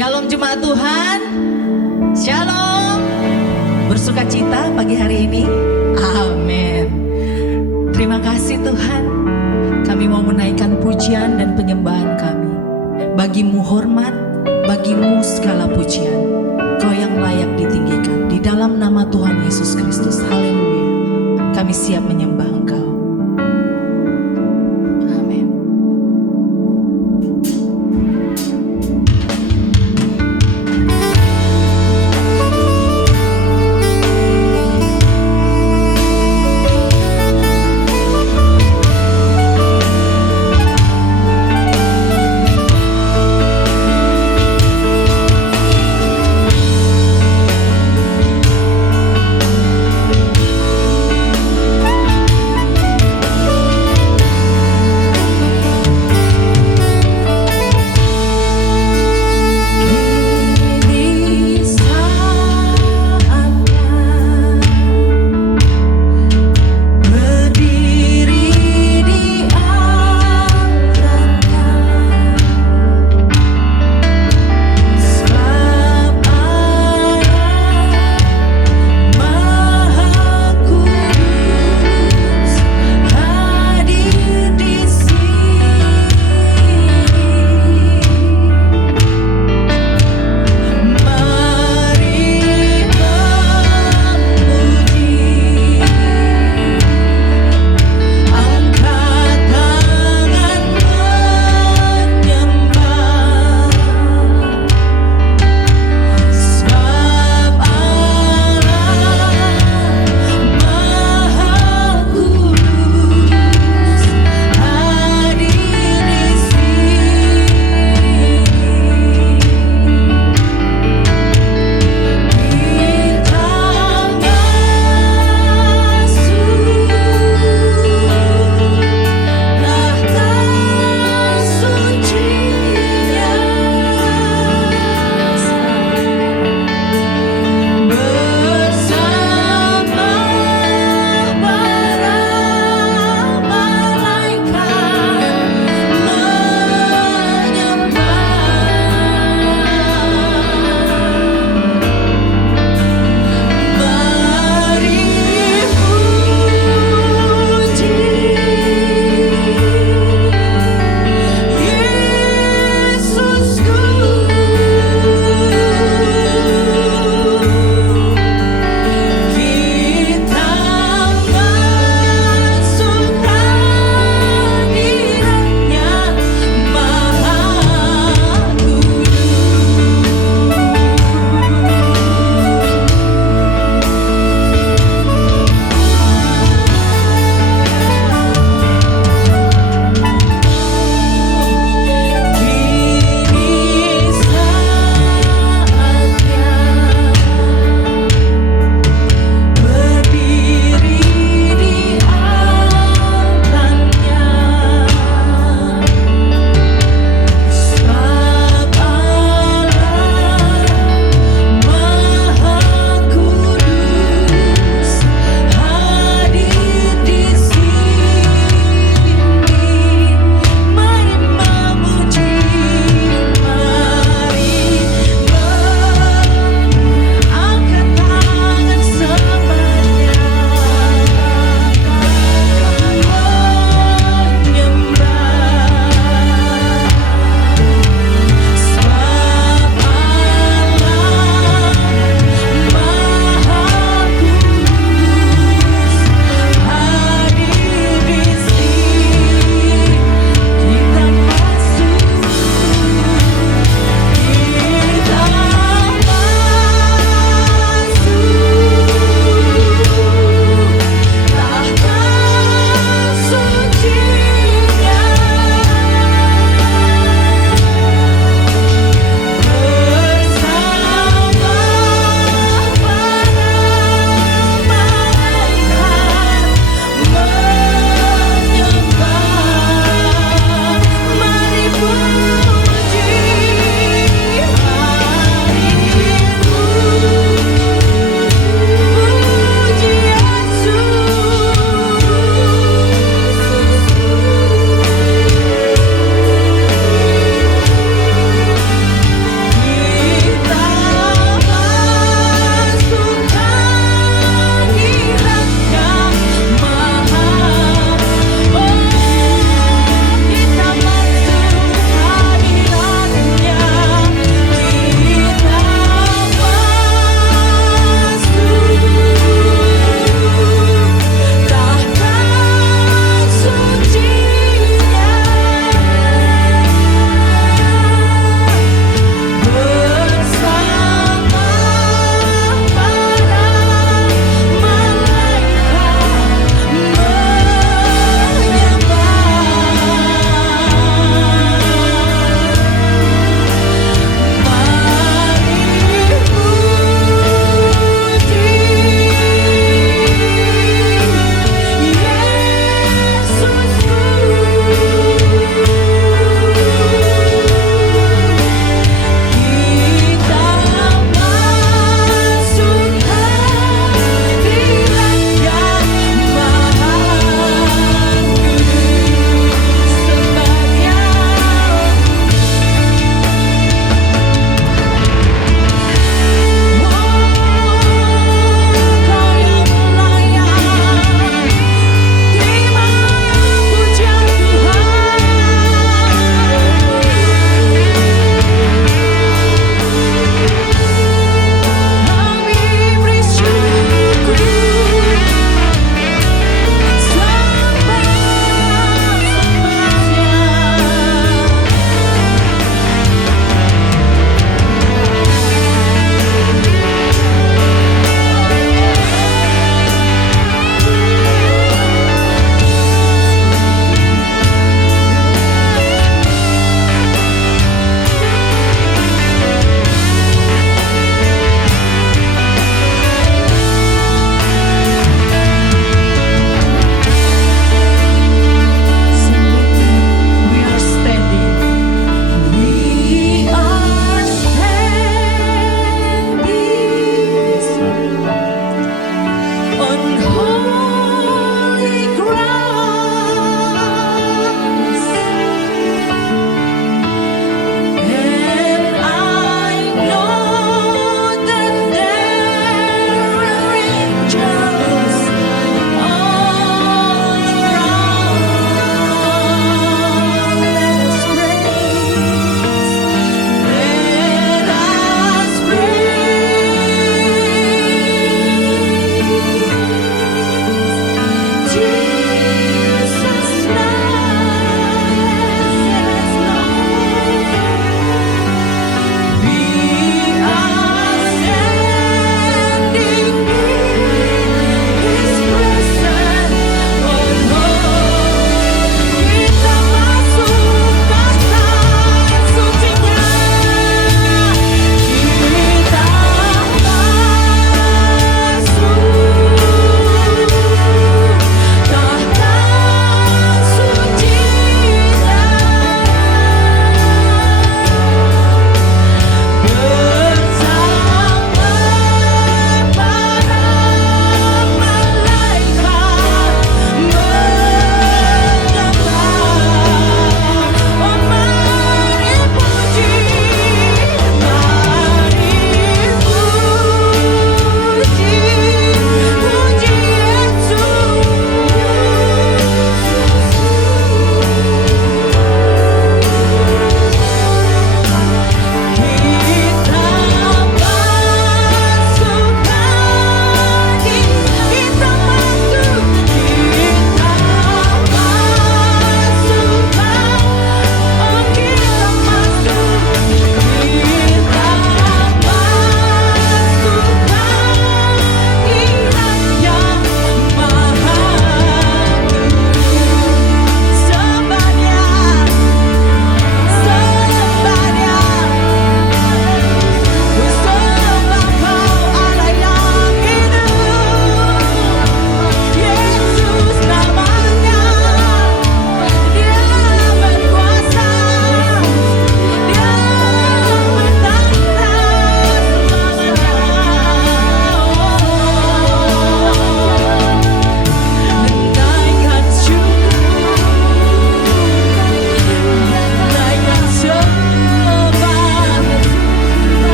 Shalom jemaat Tuhan. Shalom. Bersuka cita pagi hari ini. Amin. Terima kasih Tuhan. Kami mau menaikkan pujian dan penyembahan kami. Bagimu hormat, bagimu segala pujian. Kau yang layak ditinggikan. Di dalam nama Tuhan Yesus Kristus. Haleluya. Kami siap menyembah Engkau.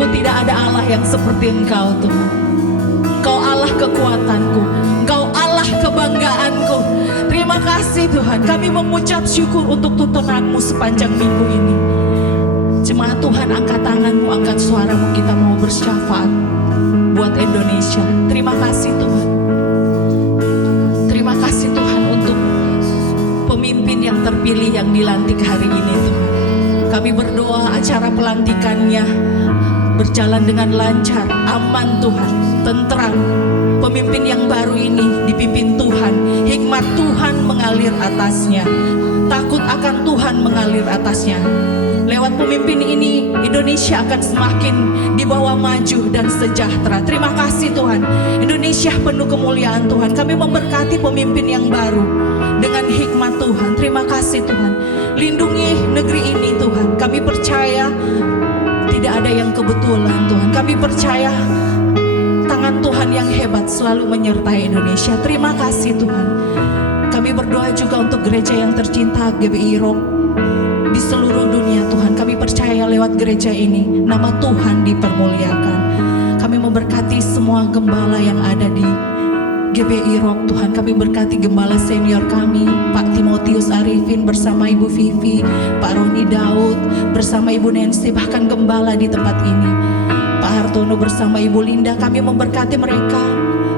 Sungguh tidak ada Allah yang seperti Engkau Tuhan. Engkau Allah kekuatanku, Engkau Allah kebanggaanku. Terima kasih Tuhan, kami mengucap syukur untuk tuntunanmu sepanjang minggu ini. Jemaat Tuhan, angkat tanganmu, angkat suaramu, kita mau bersyafaat buat Indonesia. Terima kasih Tuhan. Terima kasih Tuhan untuk pemimpin yang terpilih yang dilantik hari ini Tuhan. Kami berdoa acara pelantikannya berjalan dengan lancar, aman Tuhan, tentram. Pemimpin yang baru ini dipimpin Tuhan, hikmat Tuhan mengalir atasnya, takut akan Tuhan mengalir atasnya. Lewat pemimpin ini, Indonesia akan semakin dibawa maju dan sejahtera. Terima kasih Tuhan, Indonesia penuh kemuliaan Tuhan. Kami memberkati pemimpin yang baru dengan hikmat Tuhan. Terima kasih Tuhan, lindungi negeri ini Tuhan. Kami percaya tidak ada yang kebetulan Tuhan. Kami percaya tangan Tuhan yang hebat selalu menyertai Indonesia. Terima kasih Tuhan. Kami berdoa juga untuk gereja yang tercinta GBI Rock di seluruh dunia Tuhan. Kami percaya lewat gereja ini nama Tuhan dipermuliakan. Kami memberkati semua gembala yang ada di GBI Rock Tuhan. Kami berkati gembala senior kami, Pak Timotius Arifin bersama Ibu Vivi, Pak Roni Daud bersama Ibu Nancy, bahkan gembala di tempat ini, Pak Hartono bersama Ibu Linda. Kami memberkati mereka.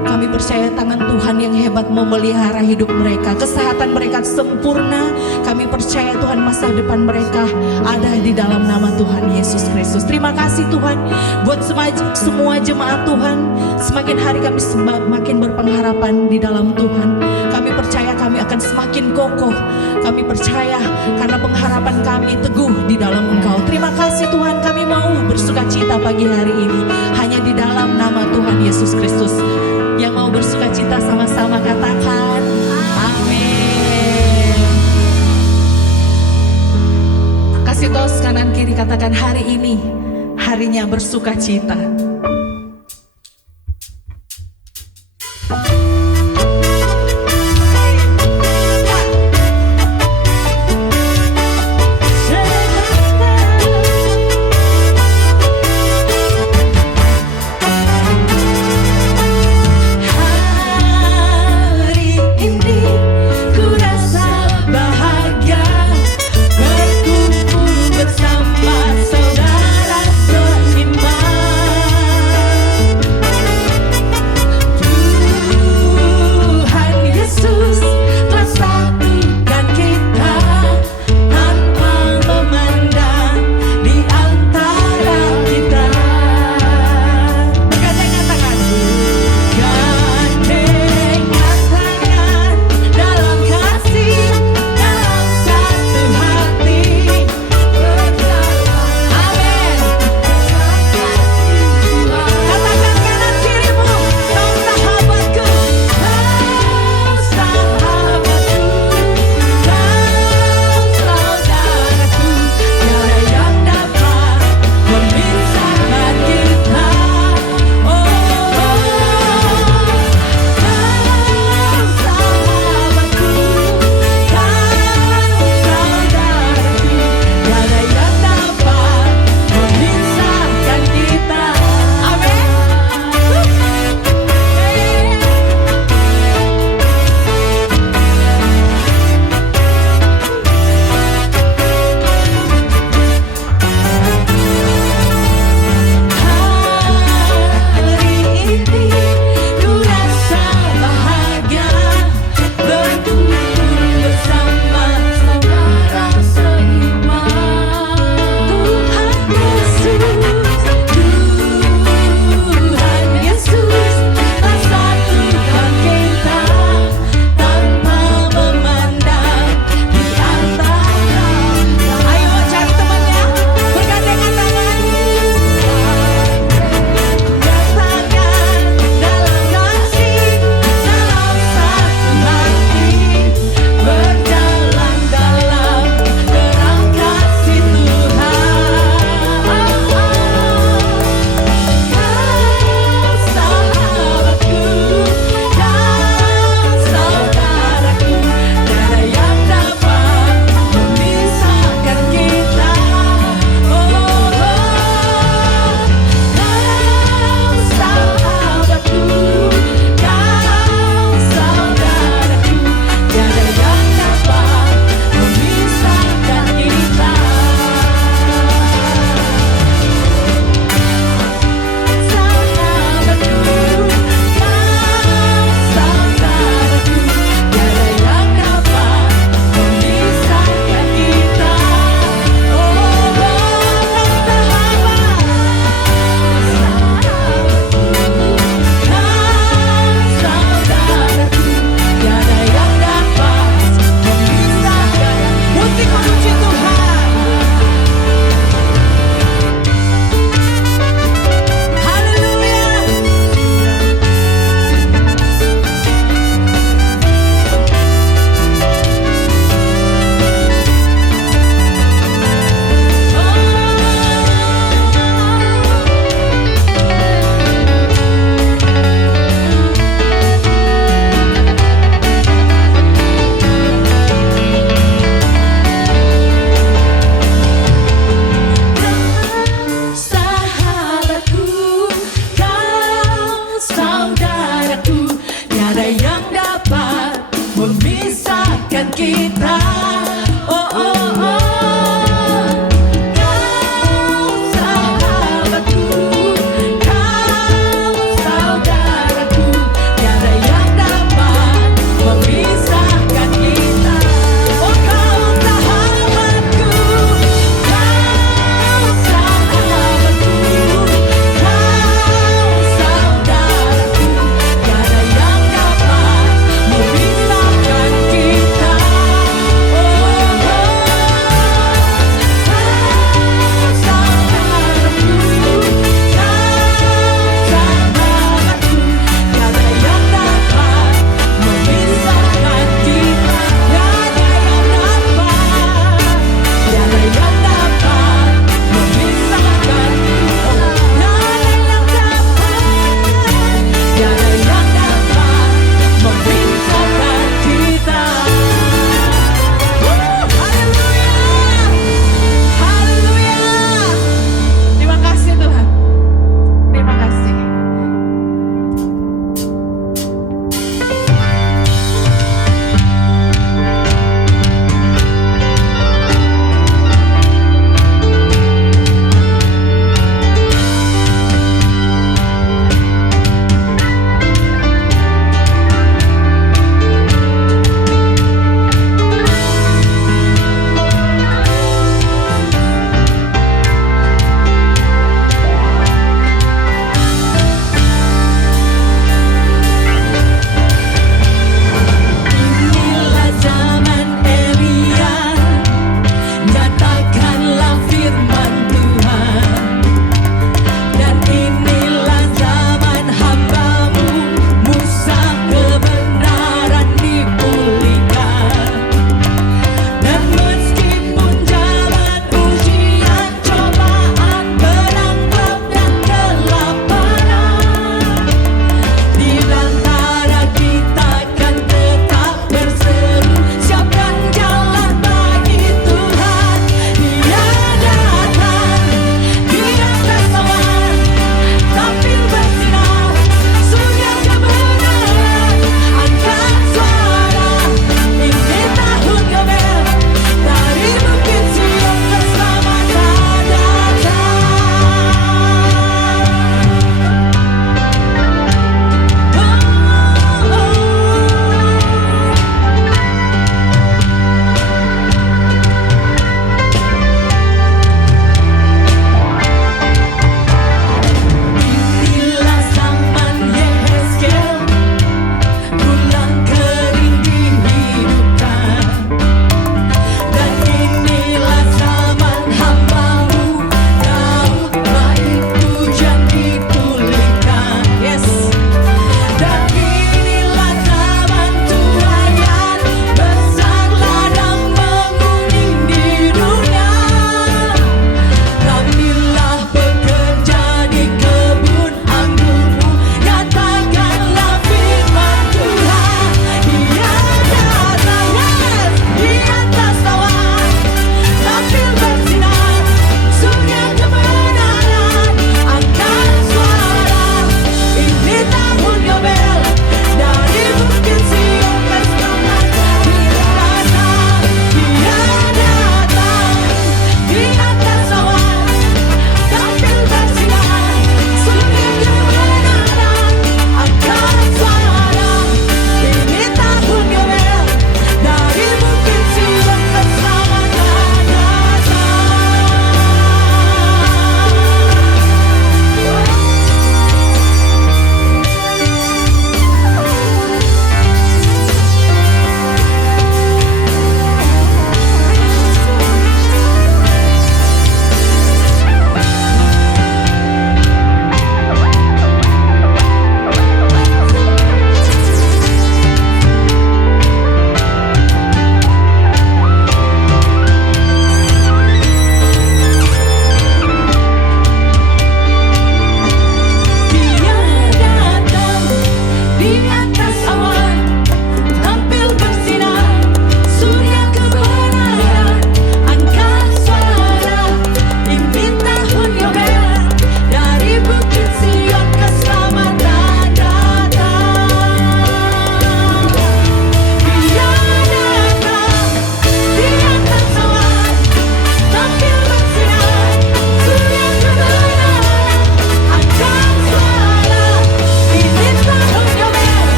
Kami percaya tangan Tuhan yang hebat memelihara hidup mereka, kesehatan mereka sempurna. Kami percaya Tuhan masa depan mereka ada di dalam nama Tuhan Yesus Kristus. Terima kasih Tuhan buat semua jemaat Tuhan. Semakin hari kami semakin berpengharapan di dalam Tuhan. Kami percaya kami akan semakin kokoh. Kami percaya karena pengharapan kami teguh di dalam Engkau. Terima kasih Tuhan, kami mau bersukacita pagi hari ini hanya di dalam nama Tuhan Yesus Kristus. Yang mau bersukacita sama-sama katakan amin. Kasih tos kanan kiri, katakan hari ini harinya bersukacita. Bersama saudara seiman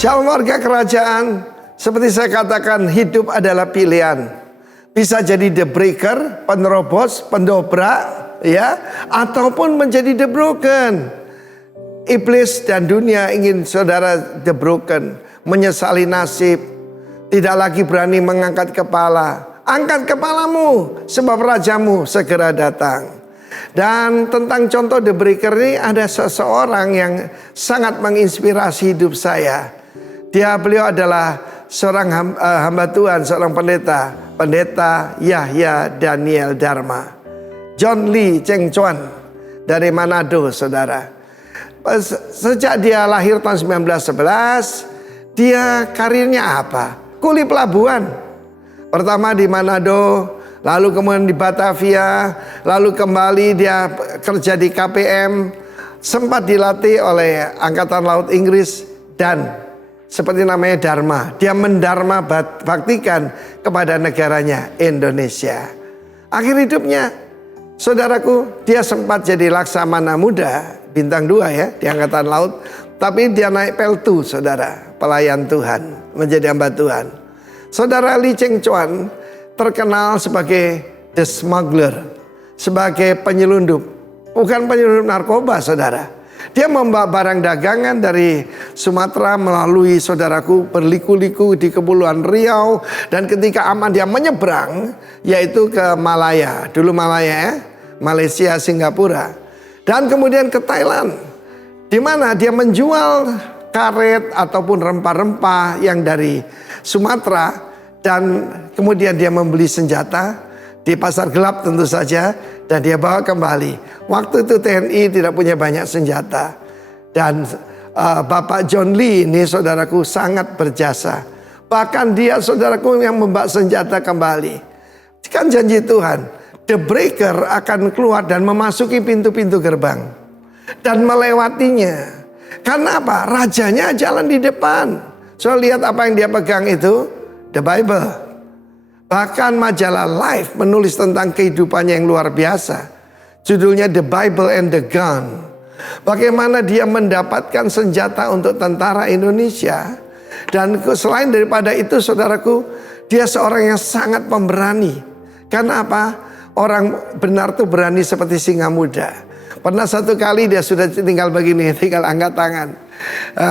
Shalom warga kerajaan. Seperti saya katakan, hidup adalah pilihan. Bisa jadi the breaker, penerobos, pendobrak, ya, ataupun menjadi the broken. Iblis dan dunia ingin saudara the broken, menyesali nasib, tidak lagi berani mengangkat kepala. Angkat kepalamu, sebab rajamu segera datang. Dan tentang contoh the breaker ini, ada seseorang yang sangat menginspirasi hidup saya. Beliau adalah seorang hamba Tuhan, seorang pendeta Yahya Daniel Dharma. John Lee Cheng Chuan dari Manado, saudara. Sejak dia lahir tahun 1911, dia karirnya apa? Kuli pelabuhan. Pertama di Manado, lalu kemudian di Batavia, lalu kembali dia kerja di KPM, sempat dilatih oleh Angkatan Laut Inggris, dan seperti namanya Dharma, dia mendharma baktikan kepada negaranya Indonesia. Akhir hidupnya, saudaraku, dia sempat jadi laksamana muda, bintang 2 ya, di Angkatan Laut. Tapi dia naik peltu, saudara, pelayan Tuhan, menjadi hamba Tuhan. Saudara Lee Cheng Chuan terkenal sebagai the smuggler, sebagai penyelundup. Bukan penyelundup narkoba, saudara. Dia membawa barang dagangan dari Sumatera melalui, saudaraku, berliku-liku di Kepulauan Riau. Dan ketika aman dia menyeberang, yaitu ke Malaya. Dulu Malaya ya, Malaysia, Singapura. Dan kemudian ke Thailand, di mana dia menjual karet ataupun rempah-rempah yang dari Sumatera. Dan kemudian dia membeli senjata di pasar gelap tentu saja, dan dia bawa kembali. Waktu itu TNI tidak punya banyak senjata. Dan Bapak John Lee ini, saudaraku, sangat berjasa. Bahkan dia, saudaraku, yang membawa senjata kembali. Kan janji Tuhan, the breaker akan keluar dan memasuki pintu-pintu gerbang dan melewatinya. Karena apa? Rajanya jalan di depan. So lihat apa yang dia pegang itu, the Bible. Bahkan majalah Life menulis tentang kehidupannya yang luar biasa. Judulnya The Bible and the Gun. Bagaimana dia mendapatkan senjata untuk tentara Indonesia. Dan selain daripada itu, saudaraku, dia seorang yang sangat pemberani. Karena apa? Orang benar tuh berani seperti singa muda. Pernah satu kali dia sudah tinggal begini, tinggal angkat tangan.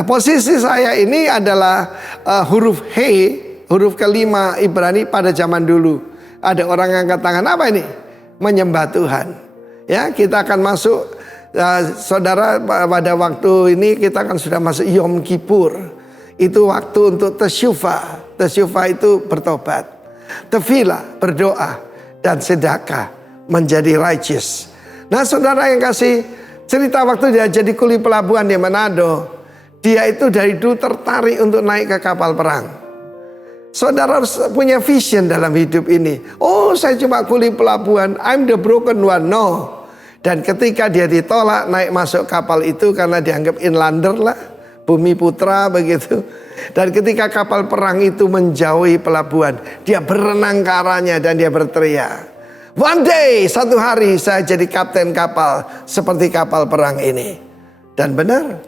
Posisi saya ini adalah huruf He, huruf kelima Ibrani pada zaman dulu. Ada orang yang angkat tangan, apa ini? Menyembah Tuhan. Ya, kita akan masuk, saudara, pada waktu ini kita akan sudah masuk Yom Kippur. Itu waktu untuk tesyufa. Tesyufa itu bertobat. Tefillah, berdoa, dan sedekah menjadi righteous. Nah, saudara yang kasih, cerita waktu dia jadi kuli pelabuhan di Manado, dia itu dari dulu tertarik untuk naik ke kapal perang. Saudara harus punya vision dalam hidup ini. Oh, saya cuma kuli pelabuhan, I'm the broken one. No. Dan ketika dia ditolak naik masuk kapal itu karena dianggap inlander lah, bumi putra begitu. Dan ketika kapal perang itu menjauhi pelabuhan, dia berenang ke arahnya dan dia berteriak, one day, satu hari saya jadi kapten kapal seperti kapal perang ini. Dan benar,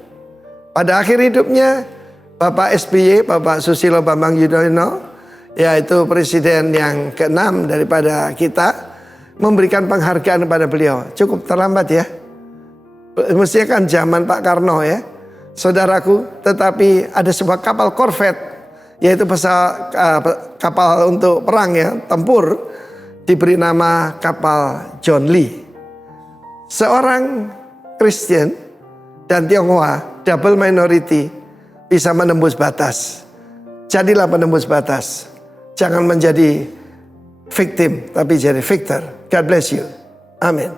pada akhir hidupnya Bapak SBY, Bapak Susilo Bambang Yudhoyono, yaitu presiden yang ke-6 daripada kita, memberikan penghargaan kepada beliau. Cukup terlambat ya, mestinya kan zaman Pak Karno ya, saudaraku. Tetapi ada sebuah kapal korvet, yaitu kapal untuk perang ya, tempur, diberi nama kapal John Lee. Seorang Kristen dan Tionghoa, double minority, bisa menembus batas. Jadilah penembus batas. Jangan menjadi victim, tapi jadi victor. God bless you. Amin.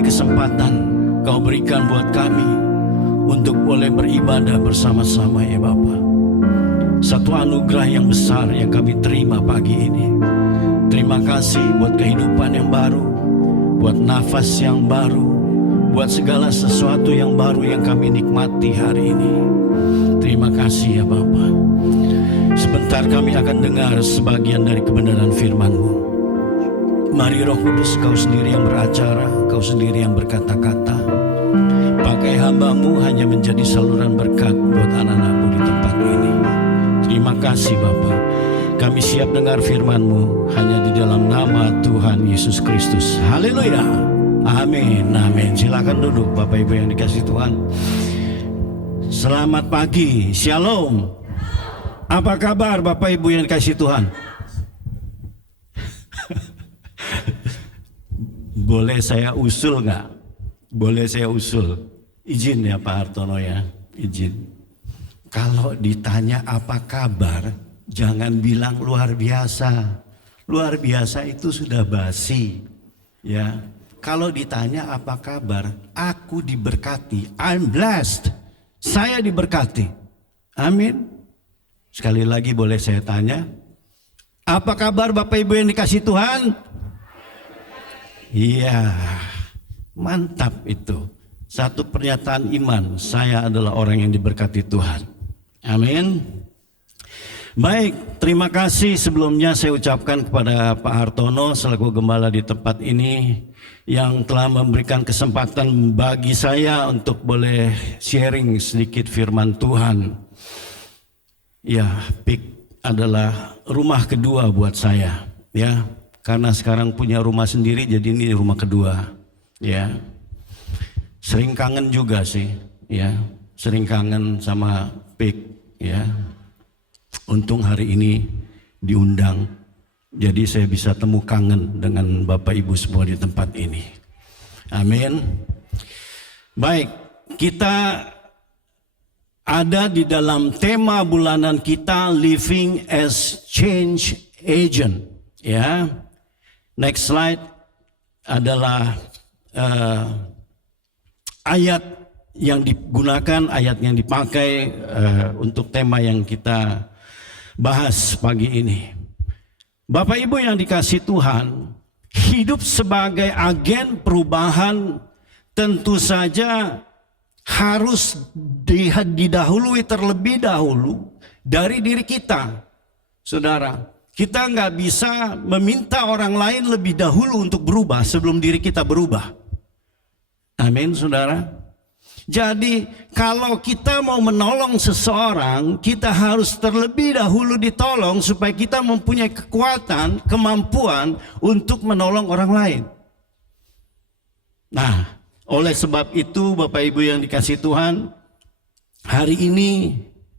lagi kesempatan Kau berikan buat kami untuk boleh beribadah bersama-sama ya Bapa. Satu anugerah yang besar yang kami terima pagi ini. Terima kasih buat kehidupan yang baru, buat nafas yang baru, buat segala sesuatu yang baru yang kami nikmati hari ini. Terima kasih ya Bapa. Sebentar kami akan dengar sebagian dari kebenaran firman-Mu. Mari Roh Kudus, Kau sendiri yang beracara, Kau sendiri yang berkata-kata. Pakai hamba-Mu hanya menjadi saluran berkat buat anak-anak-Mu di tempat ini. Terima kasih Bapa. Kami siap dengar firman-Mu hanya di dalam nama Tuhan Yesus Kristus. Haleluya. Amin. Amin. Silakan duduk Bapak Ibu yang dikasihi Tuhan. Selamat pagi. Shalom. Apa kabar Bapak Ibu yang dikasihi Tuhan? Boleh saya usul nggak? Boleh saya usul? Izin ya Pak Hartono ya, izin. Kalau ditanya apa kabar, jangan bilang luar biasa. Luar biasa itu sudah basi. Ya. Kalau ditanya apa kabar, aku diberkati. I'm blessed. Saya diberkati. Amin. Sekali lagi boleh saya tanya, apa kabar Bapak Ibu yang dikasihi Tuhan? Iya, mantap itu. Satu pernyataan iman, saya adalah orang yang diberkati Tuhan. Amin. Baik, terima kasih sebelumnya saya ucapkan kepada Pak Hartono selaku gembala di tempat ini yang telah memberikan kesempatan bagi saya untuk boleh sharing sedikit firman Tuhan. Ya, PIK adalah rumah kedua buat saya, ya. Karena sekarang punya rumah sendiri, jadi ini rumah kedua, ya. Sering kangen juga sih, ya. Sering kangen sama PIK, ya. Untung hari ini diundang, jadi saya bisa temu kangen dengan Bapak Ibu semua di tempat ini. Amin. Baik, kita ada di dalam tema bulanan kita Living as Change Agent, ya. Next slide adalah ayat yang digunakan, ayat yang dipakai untuk tema yang kita bahas pagi ini. Bapak Ibu yang dikasihi Tuhan, hidup sebagai agen perubahan tentu saja harus didahului terlebih dahulu dari diri kita. Saudara, kita nggak bisa meminta orang lain lebih dahulu untuk berubah sebelum diri kita berubah. Amin, saudara. Jadi kalau kita mau menolong seseorang, kita harus terlebih dahulu ditolong supaya kita mempunyai kekuatan, kemampuan untuk menolong orang lain. Nah, oleh sebab itu Bapak Ibu yang dikasihi Tuhan, hari ini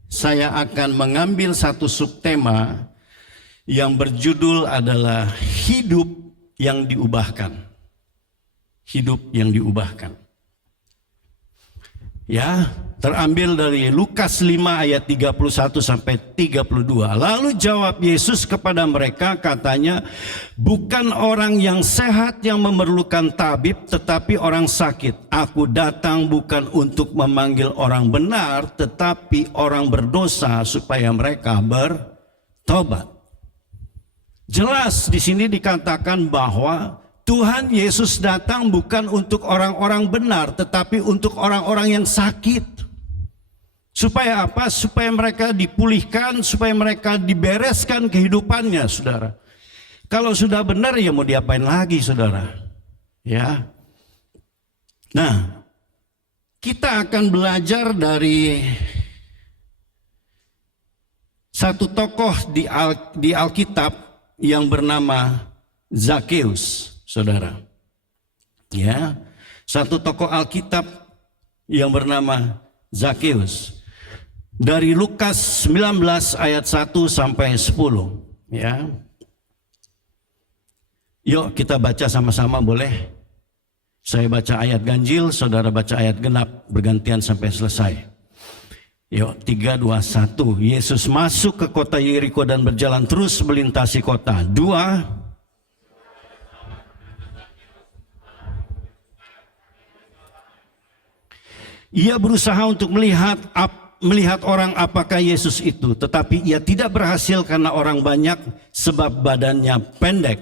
saya akan mengambil satu subtema yang berjudul adalah hidup yang diubahkan. Hidup yang diubahkan. Ya, terambil dari Lukas 5 ayat 31 sampai 32. Lalu jawab Yesus kepada mereka, katanya, bukan orang yang sehat yang memerlukan tabib, tetapi orang sakit. Aku datang bukan untuk memanggil orang benar, tetapi orang berdosa supaya mereka bertobat. Jelas di sini dikatakan bahwa Tuhan Yesus datang bukan untuk orang-orang benar, tetapi untuk orang-orang yang sakit. Supaya apa? Supaya mereka dipulihkan, supaya mereka dibereskan kehidupannya, saudara. Kalau sudah benar ya mau diapain lagi, saudara? Ya. Nah, kita akan belajar dari satu tokoh di Alkitab yang bernama Zakheus, saudara. Ya, satu tokoh Alkitab yang bernama Zakheus. Dari Lukas 19 ayat 1 sampai 10, ya. Yuk kita baca sama-sama, boleh? Saya baca ayat ganjil, saudara baca ayat genap, bergantian sampai selesai. Yuk, 3, 2, 1. Yesus masuk ke kota Yeriko dan berjalan terus melintasi kota. 2. Ia berusaha untuk melihat orang apakah Yesus itu, tetapi ia tidak berhasil karena orang banyak sebab badannya pendek.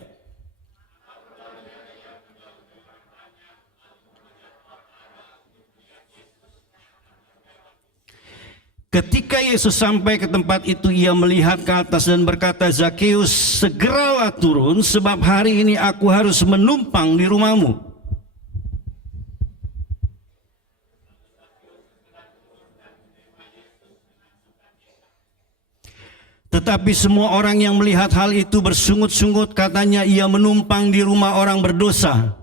Ketika Yesus sampai ke tempat itu, ia melihat ke atas dan berkata, "Zakeus, segeralah turun, sebab hari ini aku harus menumpang di rumahmu." Tetapi semua orang yang melihat hal itu bersungut-sungut, katanya ia menumpang di rumah orang berdosa.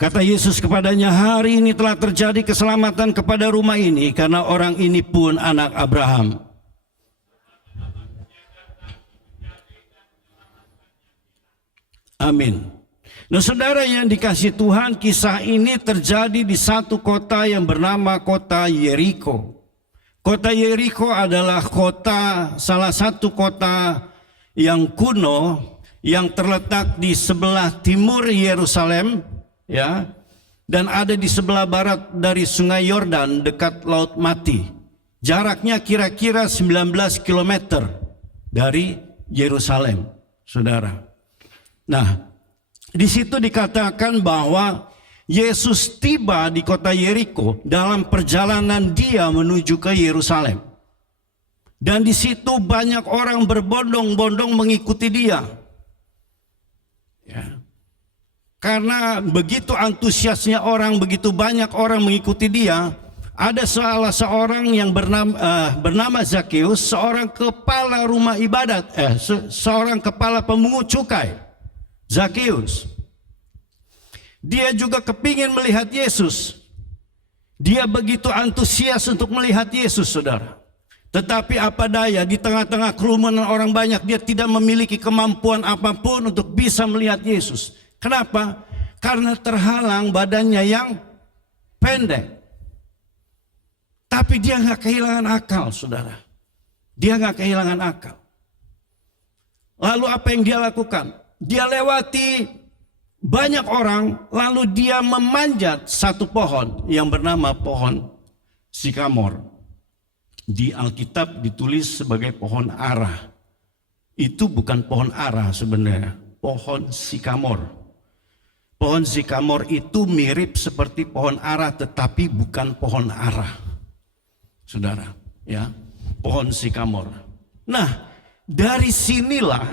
Kata Yesus kepadanya, "Hari ini telah terjadi keselamatan kepada rumah ini, karena orang ini pun anak Abraham. Amin." Nah, saudara yang dikasihi Tuhan, kisah ini terjadi di satu kota yang bernama kota Yeriko. Kota Yeriko adalah salah satu kota yang kuno yang terletak di sebelah timur Yerusalem, ya, dan ada di sebelah barat dari Sungai Yordan dekat Laut Mati. Jaraknya kira-kira 19 km dari Yerusalem, saudara. Nah, di situ dikatakan bahwa Yesus tiba di kota Yeriko dalam perjalanan dia menuju ke Yerusalem. Dan di situ banyak orang berbondong-bondong mengikuti dia. Ya. Karena begitu antusiasnya orang, begitu banyak orang mengikuti dia, ada salah seorang yang bernama Zakeus, seorang kepala rumah ibadat, seorang kepala pemungut cukai. Zakeus, dia juga kepingin melihat Yesus. Dia begitu antusias untuk melihat Yesus, saudara. Tetapi apa daya, di tengah-tengah kerumunan orang banyak, dia tidak memiliki kemampuan apapun untuk bisa melihat Yesus. Kenapa? Karena terhalang badannya yang pendek. Tapi dia nggak kehilangan akal, saudara. Dia nggak kehilangan akal. Lalu apa yang dia lakukan? Dia lewati banyak orang, lalu dia memanjat satu pohon yang bernama pohon sikamor. Di Alkitab ditulis sebagai pohon ara. Itu bukan pohon ara sebenarnya, pohon sikamor. Pohon sikamor itu mirip seperti pohon ara, tetapi bukan pohon ara, saudara. Ya, pohon sikamor. Nah, dari sinilah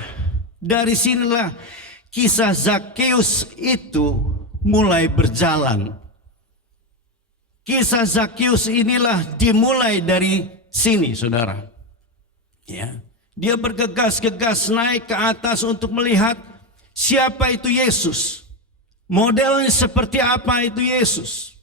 kisah Zakeus itu mulai berjalan. Kisah Zakeus inilah dimulai dari sini, saudara. Ya, dia bergegas-gegas naik ke atas untuk melihat siapa itu Yesus. Modelnya seperti apa itu Yesus.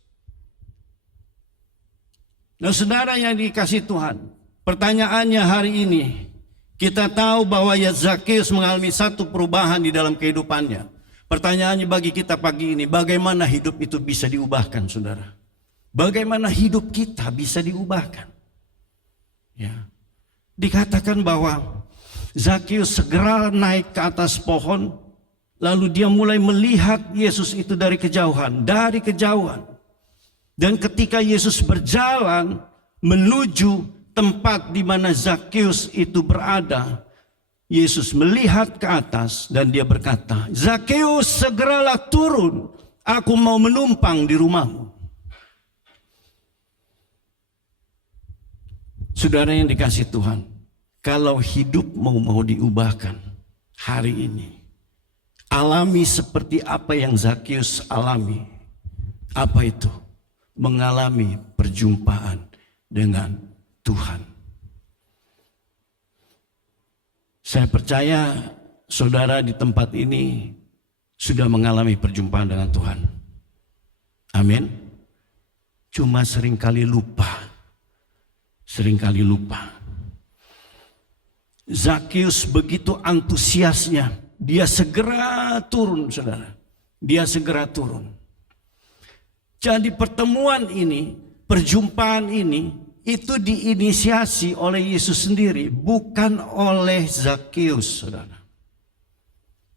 Nah, saudara yang dikasihi Tuhan, pertanyaannya hari ini, kita tahu bahwa Zakeus mengalami satu perubahan di dalam kehidupannya. Pertanyaannya bagi kita pagi ini, bagaimana hidup itu bisa diubahkan, saudara? Bagaimana hidup kita bisa diubahkan? Ya. Dikatakan bahwa Zakeus segera naik ke atas pohon, lalu dia mulai melihat Yesus itu dari kejauhan. Dan ketika Yesus berjalan menuju tempat di mana Zakeus itu berada, Yesus melihat ke atas dan dia berkata, "Zakeus, segeralah turun, aku mau menumpang di rumahmu." Saudara yang dikasihi Tuhan, kalau hidup mau diubahkan hari ini, alami seperti apa yang Zakeus alami. Apa itu? Mengalami perjumpaan dengan Tuhan. Saya percaya saudara di tempat ini sudah mengalami perjumpaan dengan Tuhan. Amin. Cuma seringkali lupa. Zakeus begitu antusiasnya, dia segera turun, saudara. Dia segera turun. Jadi pertemuan ini, perjumpaan ini itu diinisiasi oleh Yesus sendiri, bukan oleh Zakheus, saudara.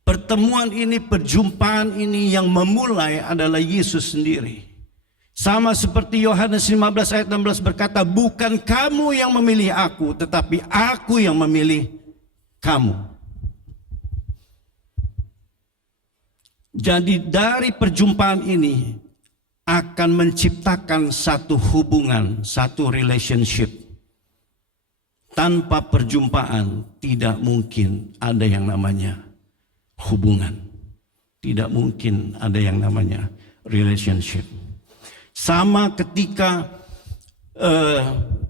Pertemuan ini, perjumpaan ini yang memulai adalah Yesus sendiri. Sama seperti Yohanes 15 ayat 16 berkata, bukan kamu yang memilih aku, tetapi aku yang memilih kamu. Jadi dari perjumpaan ini akan menciptakan satu hubungan, satu relationship. Tanpa perjumpaan tidak mungkin ada yang namanya hubungan. Tidak mungkin ada yang namanya relationship. Sama ketika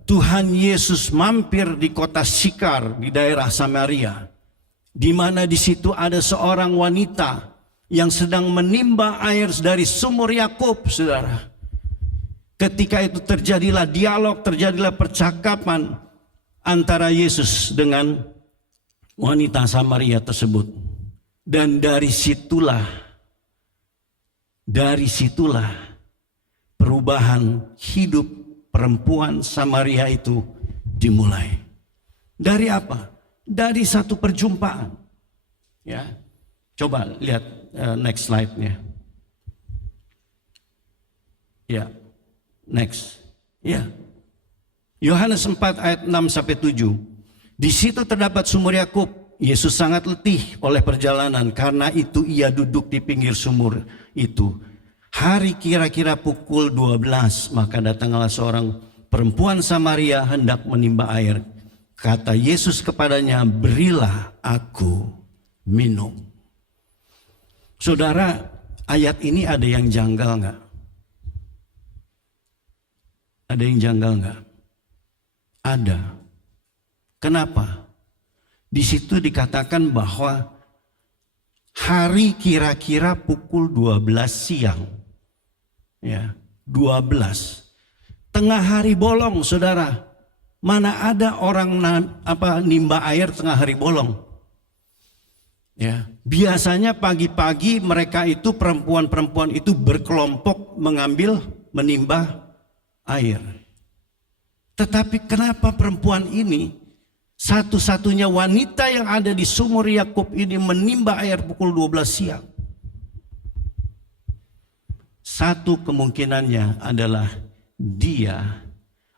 Tuhan Yesus mampir di kota Sikar di daerah Samaria, di mana di situ ada seorang wanita yang sedang menimba air dari sumur Yakub, saudara. Ketika itu terjadilah dialog, terjadilah percakapan antara Yesus dengan wanita Samaria tersebut. Dan dari situlah perubahan hidup perempuan Samaria itu dimulai. Dari apa? Dari satu perjumpaan. Ya. Coba lihat next slide-nya. Ya. Next. Ya. Yohanes 4 ayat 6 sampai 7. Di situ terdapat sumur Yakub. Yesus sangat letih oleh perjalanan, karena itu ia duduk di pinggir sumur itu. Hari kira-kira pukul 12, maka datanglah seorang perempuan Samaria hendak menimba air. Kata Yesus kepadanya, berilah aku minum. Saudara, ayat ini ada yang janggal nggak? Ada yang janggal nggak? Ada. Kenapa? Di situ dikatakan bahwa hari kira-kira pukul 12 siang. Ya, 12. Tengah hari bolong, saudara. Mana ada orang nimba air tengah hari bolong? Ya, biasanya pagi-pagi mereka itu, perempuan-perempuan itu berkelompok menimba air. Tetapi kenapa perempuan ini, satu-satunya wanita yang ada di sumur Yakub ini, menimba air pukul 12 siang? Satu kemungkinannya adalah dia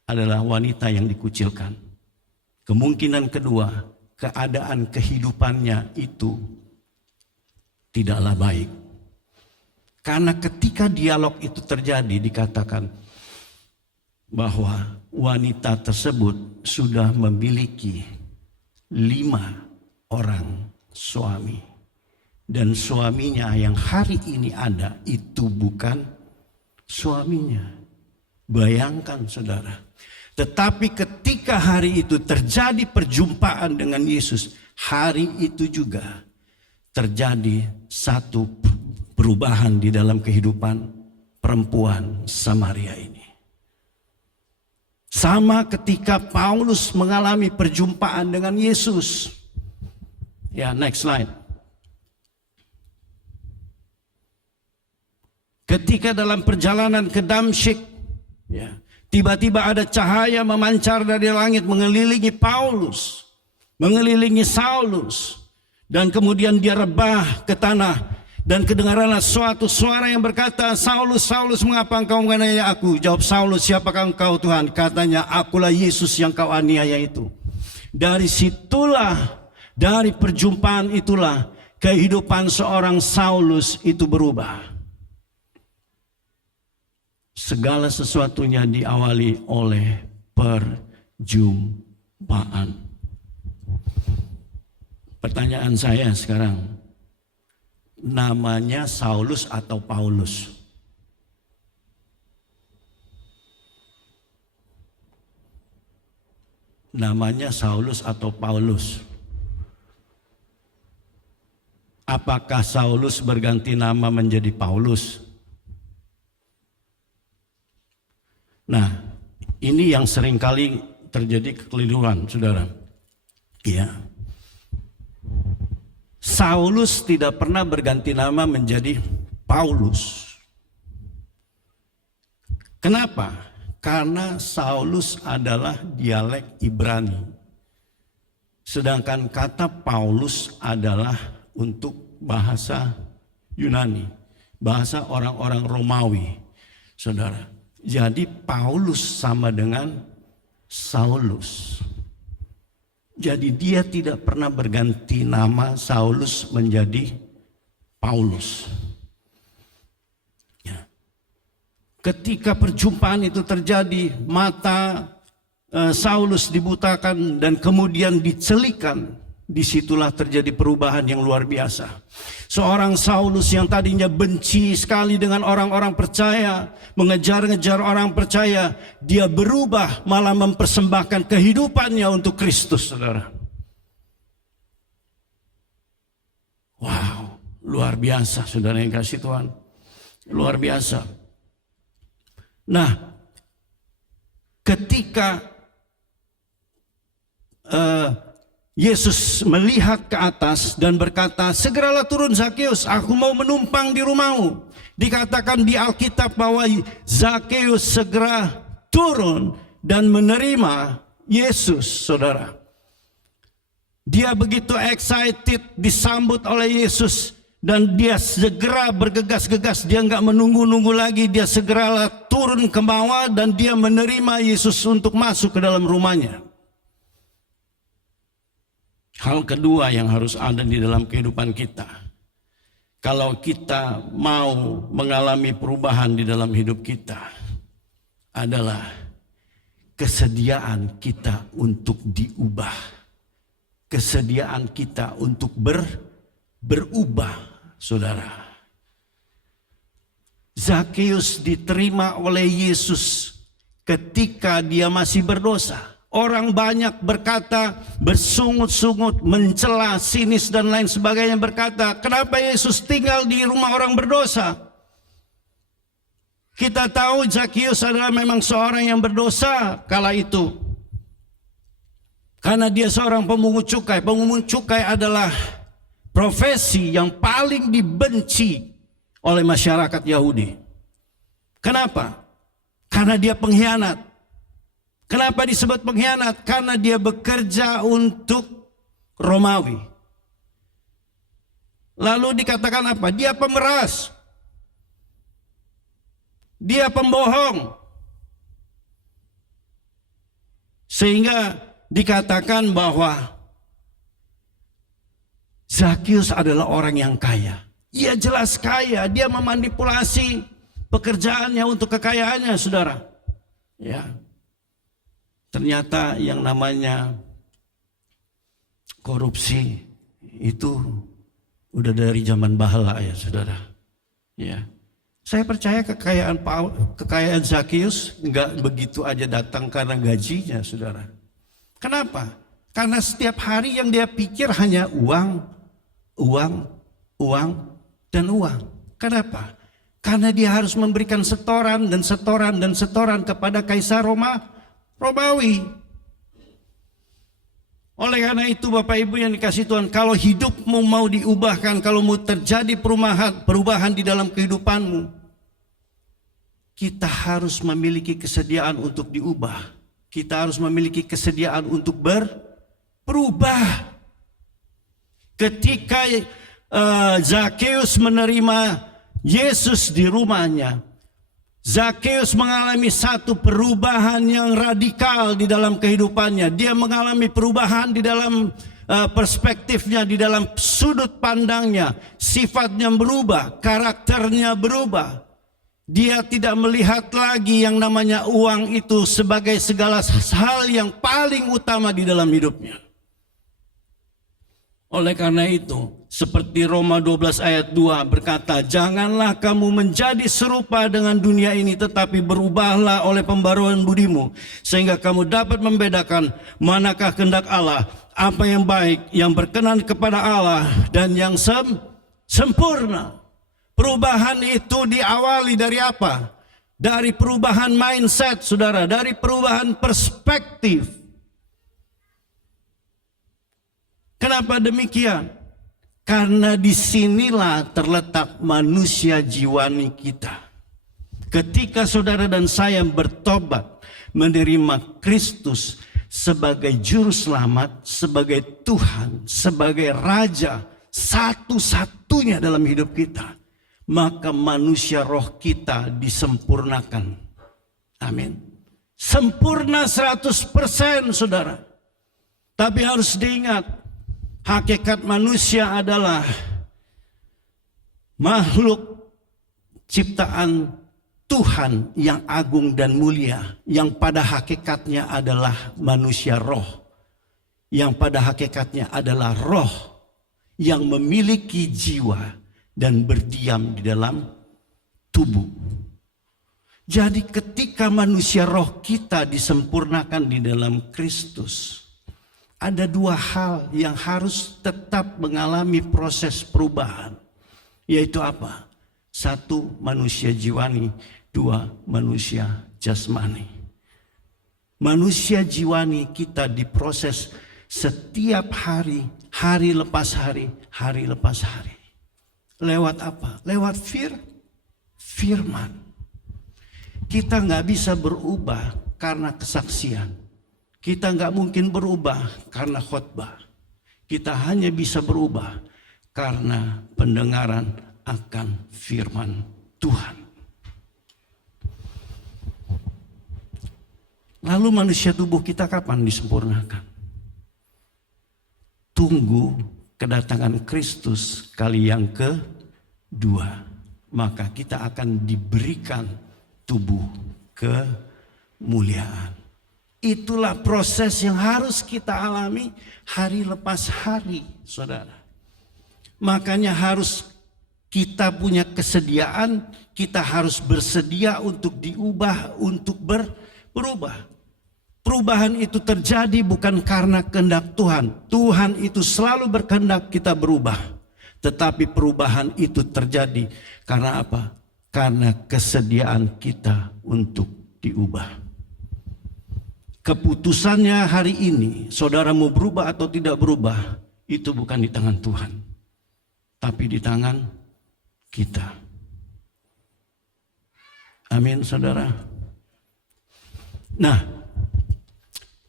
adalah wanita yang dikucilkan. Kemungkinan kedua, keadaan kehidupannya itu tidaklah baik. Karena ketika dialog itu terjadi, dikatakan bahwa wanita tersebut sudah memiliki 5 orang suami. Dan suaminya yang hari ini ada itu bukan suaminya. Bayangkan, saudara. Tetapi ketika hari itu terjadi perjumpaan dengan Yesus, hari itu juga terjadi satu perubahan di dalam kehidupan perempuan Samaria ini. Sama ketika Paulus mengalami perjumpaan dengan Yesus. Ya, next slide. Ketika dalam perjalanan ke Damsyik, ya, tiba-tiba ada cahaya memancar dari langit mengelilingi Paulus, mengelilingi Saulus, dan kemudian dia rebah ke tanah, dan kedengaranlah suatu suara yang berkata, Saulus, Saulus, mengapa engkau menganiaya aku? Jawab Saulus, siapakah engkau Tuhan? Katanya, akulah Yesus yang kau aniaya itu. Dari situlah, dari perjumpaan itulah, kehidupan seorang Saulus itu berubah. Segala sesuatunya diawali oleh perjumpaan. Pertanyaan saya sekarang, namanya Saulus atau Paulus? Namanya Saulus atau Paulus? Apakah Saulus berganti nama menjadi Paulus? Nah, ini yang seringkali terjadi kekeliruan, saudara. Ya. Saulus tidak pernah berganti nama menjadi Paulus. Kenapa? Karena Saulus adalah dialek Ibrani. Sedangkan kata Paulus adalah untuk bahasa Yunani, bahasa orang-orang Romawi, saudara. Jadi Paulus sama dengan Saulus. Jadi dia tidak pernah berganti nama Saulus menjadi Paulus. Ya. Ketika perjumpaan itu terjadi, mata Saulus dibutakan dan kemudian dicelikan. Disitulah terjadi perubahan yang luar biasa. Seorang Saulus yang tadinya benci sekali dengan orang-orang percaya, mengejar-ngejar orang percaya, dia berubah malah mempersembahkan kehidupannya untuk Kristus, saudara. Wow, luar biasa, saudara yang kasih Tuhan. Luar biasa. Nah, ketika Yesus melihat ke atas dan berkata, segeralah turun Zakeus, aku mau menumpang di rumahmu. Dikatakan di Alkitab bahwa Zakeus segera turun dan menerima Yesus, saudara. Dia begitu excited disambut oleh Yesus dan dia segera bergegas-gegas, dia nggak menunggu-nunggu lagi, dia segeralah turun ke bawah dan dia menerima Yesus untuk masuk ke dalam rumahnya. Hal kedua yang harus ada di dalam kehidupan kita, kalau kita mau mengalami perubahan di dalam hidup kita, adalah kesediaan kita untuk diubah, kesediaan kita untuk berubah, saudara. Zakeus diterima oleh Yesus ketika dia masih berdosa. Orang banyak berkata, bersungut-sungut, mencela, sinis dan lain sebagainya, berkata, kenapa Yesus tinggal di rumah orang berdosa? Kita tahu Zakeus adalah memang seorang yang berdosa kala itu. Karena dia seorang pemungut cukai. Pemungut cukai adalah profesi yang paling dibenci oleh masyarakat Yahudi. Kenapa? Karena dia pengkhianat. Kenapa disebut pengkhianat? Karena dia bekerja untuk Romawi. Lalu dikatakan apa? Dia pemeras. Dia pembohong. Sehingga dikatakan bahwa Zakeus adalah orang yang kaya. Ia jelas kaya. Dia memanipulasi pekerjaannya untuk kekayaannya, saudara. Ya. Ternyata yang namanya korupsi itu udah dari zaman Bahala, ya saudara. Ya, saya percaya kekayaan Zakeus nggak begitu aja datang karena gajinya, saudara. Kenapa? Karena setiap hari yang dia pikir hanya uang, uang, uang, dan uang. Kenapa? Karena dia harus memberikan setoran dan setoran dan setoran kepada Kaisar Romawi. Oleh karena itu Bapak Ibu yang dikasih Tuhan, kalau hidupmu mau diubahkan, kalau mau terjadi perubahan di dalam kehidupanmu, kita harus memiliki kesediaan untuk diubah. Kita harus memiliki kesediaan untuk berubah. Ketika Zakeus menerima Yesus di rumahnya, Zakeus mengalami satu perubahan yang radikal di dalam kehidupannya. Dia mengalami perubahan di dalam perspektifnya, di dalam sudut pandangnya. Sifatnya berubah, karakternya berubah. Dia tidak melihat lagi yang namanya uang itu sebagai segala hal yang paling utama di dalam hidupnya. Oleh karena itu, seperti Roma 12 ayat 2 berkata, janganlah kamu menjadi serupa dengan dunia ini, tetapi berubahlah oleh pembaruan budimu, sehingga kamu dapat membedakan manakah kehendak Allah, apa yang baik, yang berkenan kepada Allah, dan yang sempurna. Perubahan itu diawali dari apa? Dari perubahan mindset, saudara, dari perubahan perspektif. Kenapa demikian? Karena disinilah terletak manusia jiwani kita. Ketika saudara dan saya bertobat, menerima Kristus sebagai juru selamat, sebagai Tuhan, sebagai Raja, satu-satunya dalam hidup kita, maka manusia roh kita disempurnakan. Amin. Sempurna 100% saudara. Tapi harus diingat, hakikat manusia adalah makhluk ciptaan Tuhan yang agung dan mulia, yang pada hakikatnya adalah manusia roh, yang pada hakikatnya adalah roh yang memiliki jiwa dan berdiam di dalam tubuh. Jadi ketika manusia roh kita disempurnakan di dalam Kristus, ada dua hal yang harus tetap mengalami proses perubahan, yaitu apa? Satu, manusia jiwani. Dua, manusia jasmani. Manusia jiwani kita diproses setiap hari, hari lepas hari, hari lepas hari. Lewat apa? Lewat firman. Kita nggak bisa berubah karena kesaksian. Kita nggak mungkin berubah karena khotbah. Kita hanya bisa berubah karena pendengaran akan firman Tuhan. Lalu manusia tubuh kita kapan disempurnakan? Tunggu kedatangan Kristus kali yang kedua. Maka kita akan diberikan tubuh kemuliaan. Itulah proses yang harus kita alami hari lepas hari, saudara. Makanya harus kita punya kesediaan, kita harus bersedia untuk diubah, untuk berubah. Perubahan itu terjadi bukan karena kehendak Tuhan. Tuhan itu selalu berkehendak kita berubah. Tetapi perubahan itu terjadi karena apa? Karena kesediaan kita untuk diubah. Keputusannya hari ini, saudara mau berubah atau tidak berubah, itu bukan di tangan Tuhan. Tapi di tangan kita. Amin, saudara. Nah,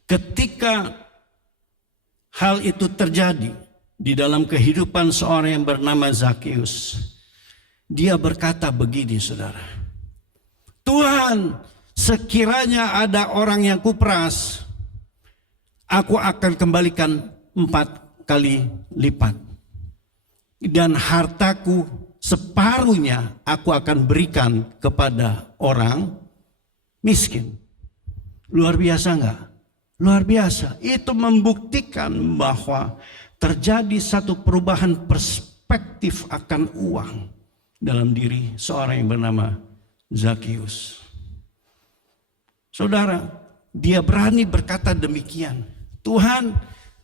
ketika hal itu terjadi di dalam kehidupan seorang yang bernama Zakeus, dia berkata begini, saudara. Tuhan, sekiranya ada orang yang kuperas, aku akan kembalikan 4 kali lipat. Dan hartaku separuhnya aku akan berikan kepada orang miskin. Luar biasa enggak? Luar biasa. Itu membuktikan bahwa terjadi satu perubahan perspektif akan uang dalam diri seorang yang bernama Zakeus. Saudara, dia berani berkata demikian. Tuhan,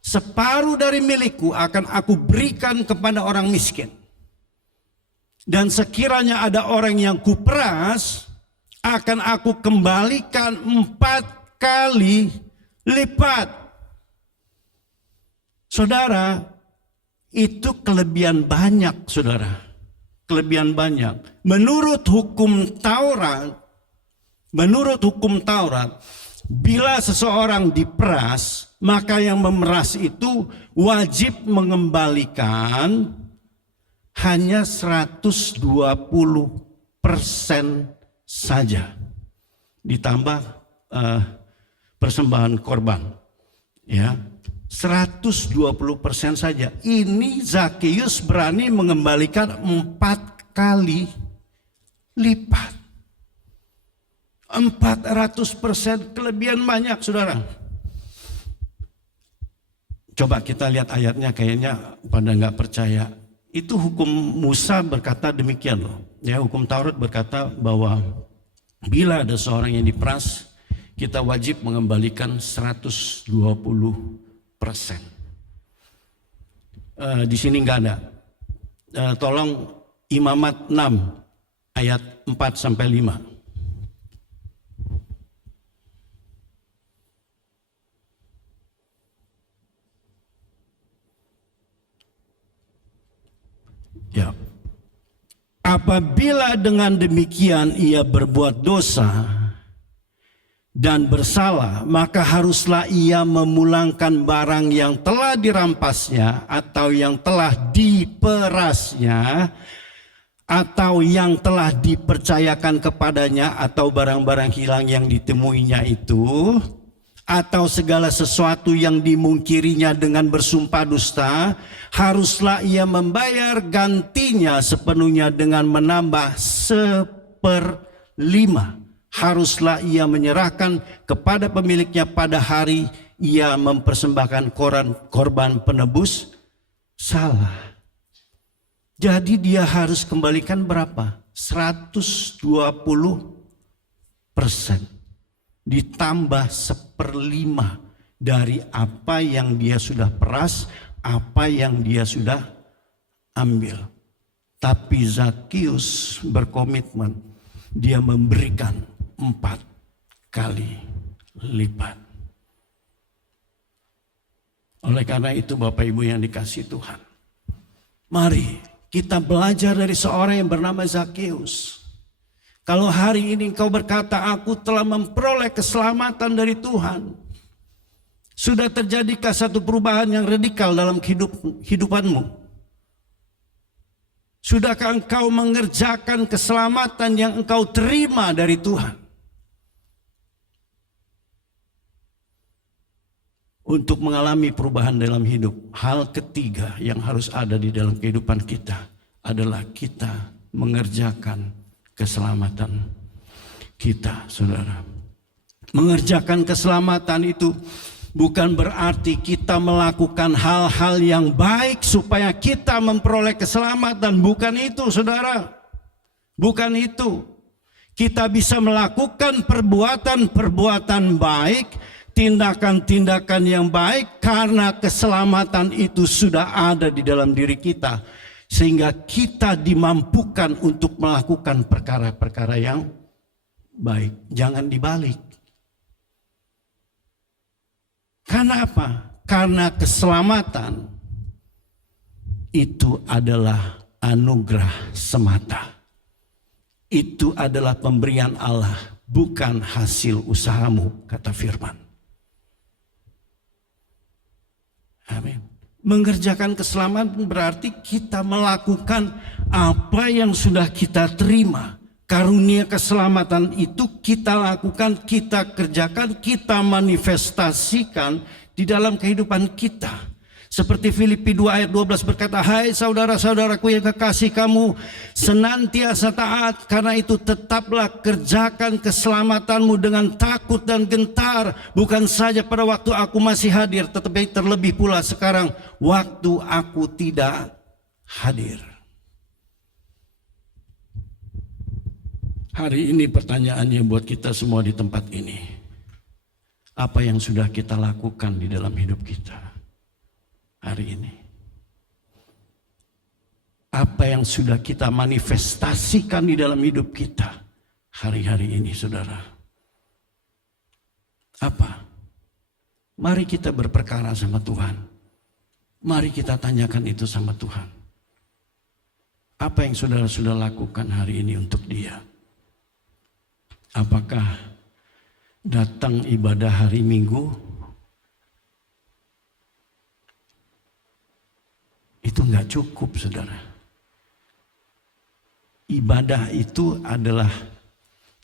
separuh dari milikku akan aku berikan kepada orang miskin. Dan sekiranya ada orang yang kuperas, akan aku kembalikan 4 kali lipat. Saudara, itu kelebihan banyak, saudara. Kelebihan banyak. Menurut hukum Taurat, bila seseorang diperas, maka yang memeras itu wajib mengembalikan hanya 120% saja. Ditambah persembahan korban. Ya, 120% saja. Ini Zakeus berani mengembalikan 4 kali lipat. 400% kelebihan banyak, saudara. Coba kita lihat ayatnya, kayaknya pada nggak percaya. Itu hukum Musa berkata demikian loh. Ya, hukum Taurat berkata bahwa bila ada seorang yang diperas, kita wajib mengembalikan 120%. Di sini nggak ada. Tolong Imamat 6 ayat 4-5. Ya. Apabila dengan demikian ia berbuat dosa dan bersalah, maka haruslah ia memulangkan barang yang telah dirampasnya atau yang telah diperasnya atau yang telah dipercayakan kepadanya, atau barang-barang hilang yang ditemuinya itu, atau segala sesuatu yang dimungkirinya dengan bersumpah dusta, haruslah ia membayar gantinya sepenuhnya dengan menambah 1/5. Haruslah ia menyerahkan kepada pemiliknya pada hari ia mempersembahkan korban penebus salah. Jadi dia harus kembalikan berapa? 120% ditambah 1/5 dari apa yang dia sudah peras, apa yang dia sudah ambil. Tapi Zakius berkomitmen, dia memberikan 4 kali lipat. Oleh karena itu Bapak Ibu yang dikasihi Tuhan, mari kita belajar dari seorang yang bernama Zakius. Kalau hari ini engkau berkata, aku telah memperoleh keselamatan dari Tuhan, sudah terjadikah satu perubahan yang radikal dalam hidupanmu? Sudahkah engkau mengerjakan keselamatan yang engkau terima dari Tuhan? Untuk mengalami perubahan dalam hidup, hal ketiga yang harus ada di dalam kehidupan kita adalah kita mengerjakan keselamatan kita, saudara. Mengerjakan keselamatan itu bukan berarti kita melakukan hal-hal yang baik supaya kita memperoleh keselamatan. Bukan itu, saudara. Bukan itu. Kita bisa melakukan perbuatan-perbuatan baik, tindakan-tindakan yang baik, karena keselamatan itu sudah ada di dalam diri kita, sehingga kita dimampukan untuk melakukan perkara-perkara yang baik. Jangan dibalik. Karena apa? Karena keselamatan itu adalah anugerah semata. Itu adalah pemberian Allah, bukan hasil usahamu, kata firman. Amin. Mengerjakan keselamatan berarti kita melakukan apa yang sudah kita terima. Karunia keselamatan itu kita lakukan, kita kerjakan, kita manifestasikan di dalam kehidupan kita. Seperti Filipi 2 ayat 12 berkata, hai saudara-saudaraku yang kekasih, kamu senantiasa taat, karena itu tetaplah kerjakan keselamatanmu dengan takut dan gentar, bukan saja pada waktu aku masih hadir, tetapi terlebih pula sekarang waktu aku tidak hadir. Hari ini pertanyaannya buat kita semua di tempat ini, apa yang sudah kita lakukan di dalam hidup kita hari ini? Apa yang sudah kita manifestasikan di dalam hidup kita hari-hari ini, saudara? Apa? Mari kita berperkara sama Tuhan. Mari kita tanyakan itu sama Tuhan. Apa yang saudara sudah lakukan hari ini untuk Dia? Apakah datang ibadah hari Minggu itu nggak cukup, saudara. Ibadah itu adalah,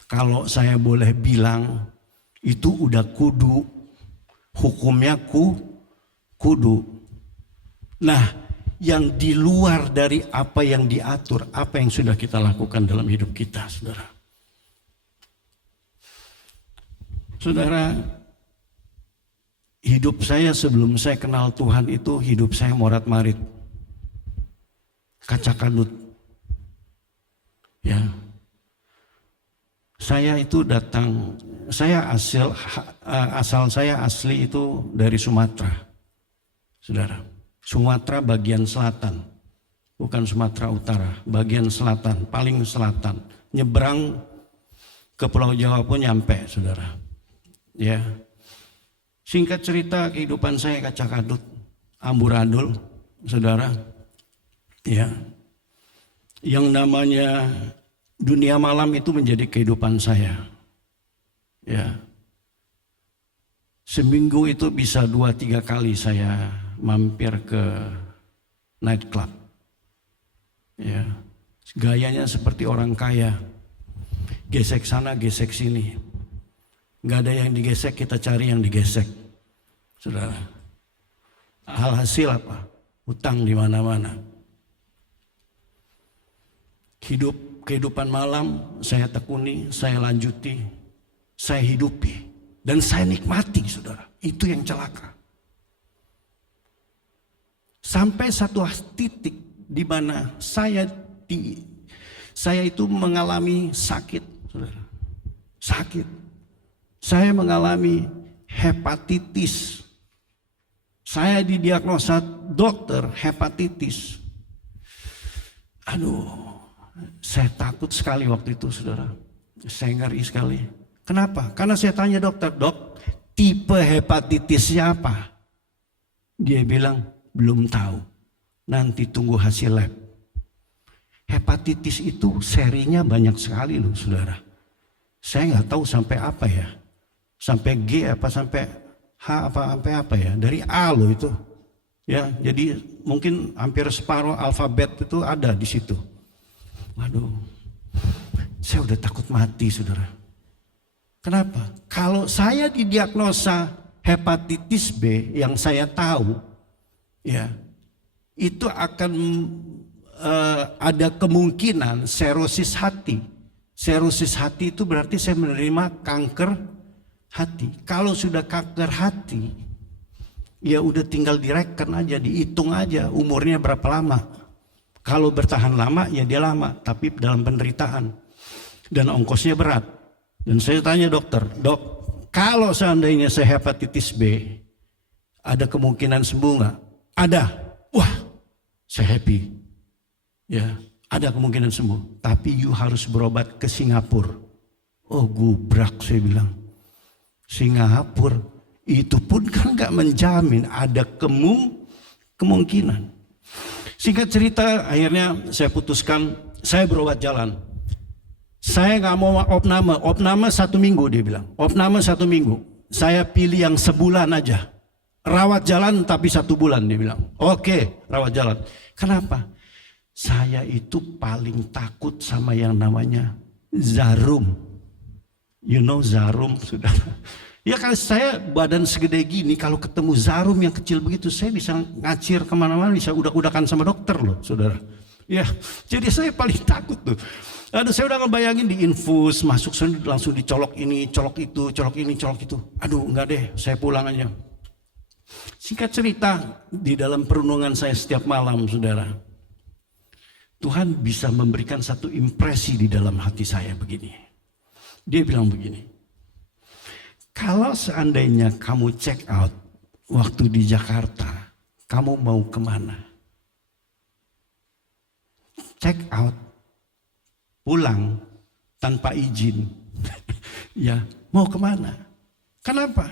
kalau saya boleh bilang, itu udah kudu, hukumnya kudu. Nah, yang di luar dari apa yang diatur, apa yang sudah kita lakukan dalam hidup kita, saudara. Saudara, hidup saya sebelum saya kenal Tuhan itu hidup saya morat-marit, kaca kadut. Ya, saya itu datang, asal saya asli itu dari Sumatera, saudara. Sumatera bagian selatan, bukan Sumatera Utara, bagian selatan, paling selatan. Nyebrang ke Pulau Jawa pun nyampe, saudara. Ya, singkat cerita kehidupan saya kaca kadut, amburadul, saudara. Ya, Yang namanya dunia malam itu menjadi kehidupan saya. Ya. Seminggu itu bisa 2-3 kali saya mampir ke nightclub. Ya. Gayanya seperti orang kaya. Gesek sana, gesek sini. Gak ada yang digesek, kita cari yang digesek. Saudara. Alhasil apa? Hutang di mana-mana. Kehidupan malam saya tekuni, saya lanjuti, saya hidupi, dan saya nikmati, saudara. Itu yang celaka. Sampai satu titik di mana saya itu mengalami sakit, saudara. Sakit. Saya mengalami hepatitis. Saya didiagnosa dokter hepatitis. Aduh, saya takut sekali waktu itu, saudara. Saya ngeri sekali. Kenapa? Karena saya tanya dokter, dok, tipe hepatitisnya apa? Dia bilang, belum tahu. Nanti tunggu hasil lab. Hepatitis itu serinya banyak sekali loh, saudara. Saya nggak tahu sampai apa ya. Sampai G apa sampai H apa sampai apa ya. Dari A loh itu. Ya, jadi mungkin hampir separuh alfabet itu ada di situ. Waduh, saya udah takut mati, saudara. Kenapa? Kalau saya didiagnosa hepatitis B yang saya tahu, ya, itu akan ada kemungkinan serosis hati. Serosis hati itu berarti saya menerima kanker hati. Kalau sudah kanker hati, ya udah tinggal direken aja, dihitung aja umurnya berapa lama. Kalau bertahan lama, ya dia lama, tapi dalam penderitaan. Dan ongkosnya berat. Dan saya tanya dokter, dok, kalau seandainya saya hepatitis B, ada kemungkinan sembuh nggak? Ada. Wah, saya happy. Ya, ada kemungkinan sembuh. Tapi you harus berobat ke Singapura. Oh, gubrak saya bilang. Singapura, itu pun kan nggak menjamin ada kemungkinan. Singkat cerita, akhirnya saya putuskan, saya berobat jalan. Saya nggak mau opname 1 minggu, dia bilang. Opname 1 minggu. Saya pilih yang sebulan aja. Rawat jalan tapi 1 bulan, dia bilang. Oke, rawat jalan. Kenapa? Saya itu paling takut sama yang namanya jarum. You know jarum, saudara? Ya kalau saya badan segede gini, kalau ketemu jarum yang kecil begitu, saya bisa ngacir kemana-mana, bisa udak-udakan sama dokter loh, saudara. Ya, jadi saya paling takut tuh. Aduh, saya udah ngebayangin di infus, masuk langsung dicolok ini, colok itu, colok ini, colok itu. Aduh, enggak deh, saya pulang aja. Singkat cerita, di dalam perenungan saya setiap malam, saudara, Tuhan bisa memberikan satu impresi di dalam hati saya begini. Dia bilang begini. Kalau seandainya kamu check out waktu di Jakarta, kamu mau kemana? Check out, pulang tanpa izin. Ya, mau kemana? Kenapa?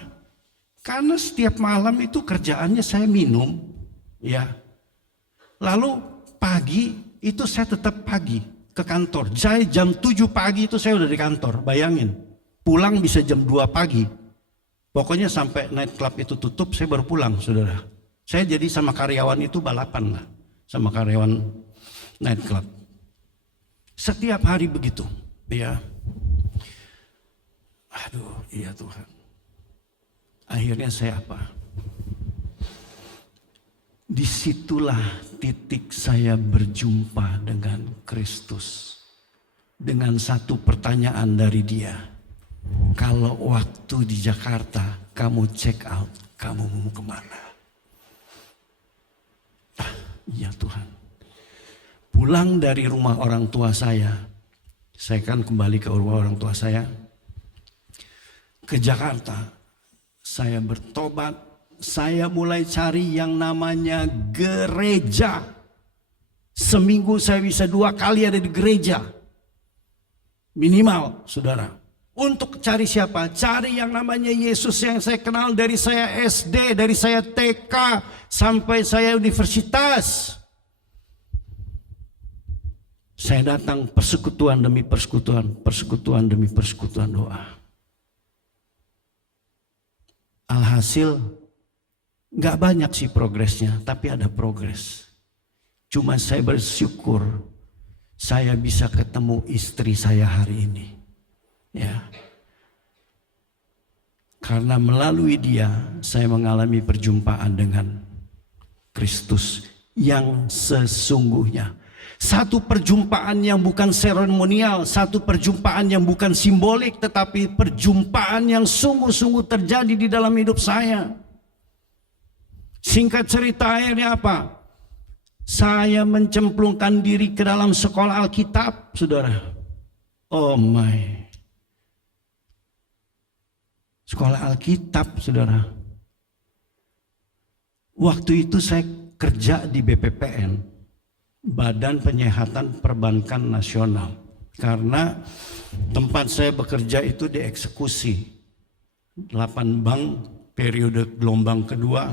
Karena setiap malam itu kerjaannya saya minum, ya. Lalu pagi itu saya tetap pagi ke kantor. Saya jam 7 pagi itu saya udah di kantor, bayangin. Pulang bisa jam 2 pagi. Pokoknya sampai nightclub itu tutup, saya baru pulang, saudara. Saya jadi sama karyawan itu balapan lah. Sama karyawan nightclub. Setiap hari begitu. Ya. Aduh, iya Tuhan. Akhirnya saya apa? Disitulah titik saya berjumpa dengan Kristus. Dengan satu pertanyaan dari dia. Kalau waktu di Jakarta kamu check out, kamu mau kemana? Iya Tuhan. Pulang dari rumah orang tua saya kan kembali ke rumah orang tua saya. Ke Jakarta, saya bertobat, saya mulai cari yang namanya gereja. Seminggu saya bisa 2 kali ada di gereja. Minimal, saudara. Untuk cari siapa? Cari yang namanya Yesus yang saya kenal dari saya SD, dari saya TK, sampai saya universitas. Saya datang persekutuan demi persekutuan, persekutuan demi persekutuan doa. Alhasil gak banyak sih progresnya, tapi ada progres. Cuma saya bersyukur saya bisa ketemu istri saya hari ini. Ya. Karena melalui dia saya mengalami perjumpaan dengan Kristus yang sesungguhnya. Satu perjumpaan yang bukan seremonial, satu perjumpaan yang bukan simbolik, tetapi perjumpaan yang sungguh-sungguh terjadi di dalam hidup saya. Singkat cerita akhirnya apa? Saya mencemplungkan diri ke dalam sekolah Alkitab, saudara. Oh my. Sekolah Alkitab, saudara. Waktu itu saya kerja di BPPN. Badan Penyihatan Perbankan Nasional, karena tempat saya bekerja itu dieksekusi. 8 bank periode gelombang kedua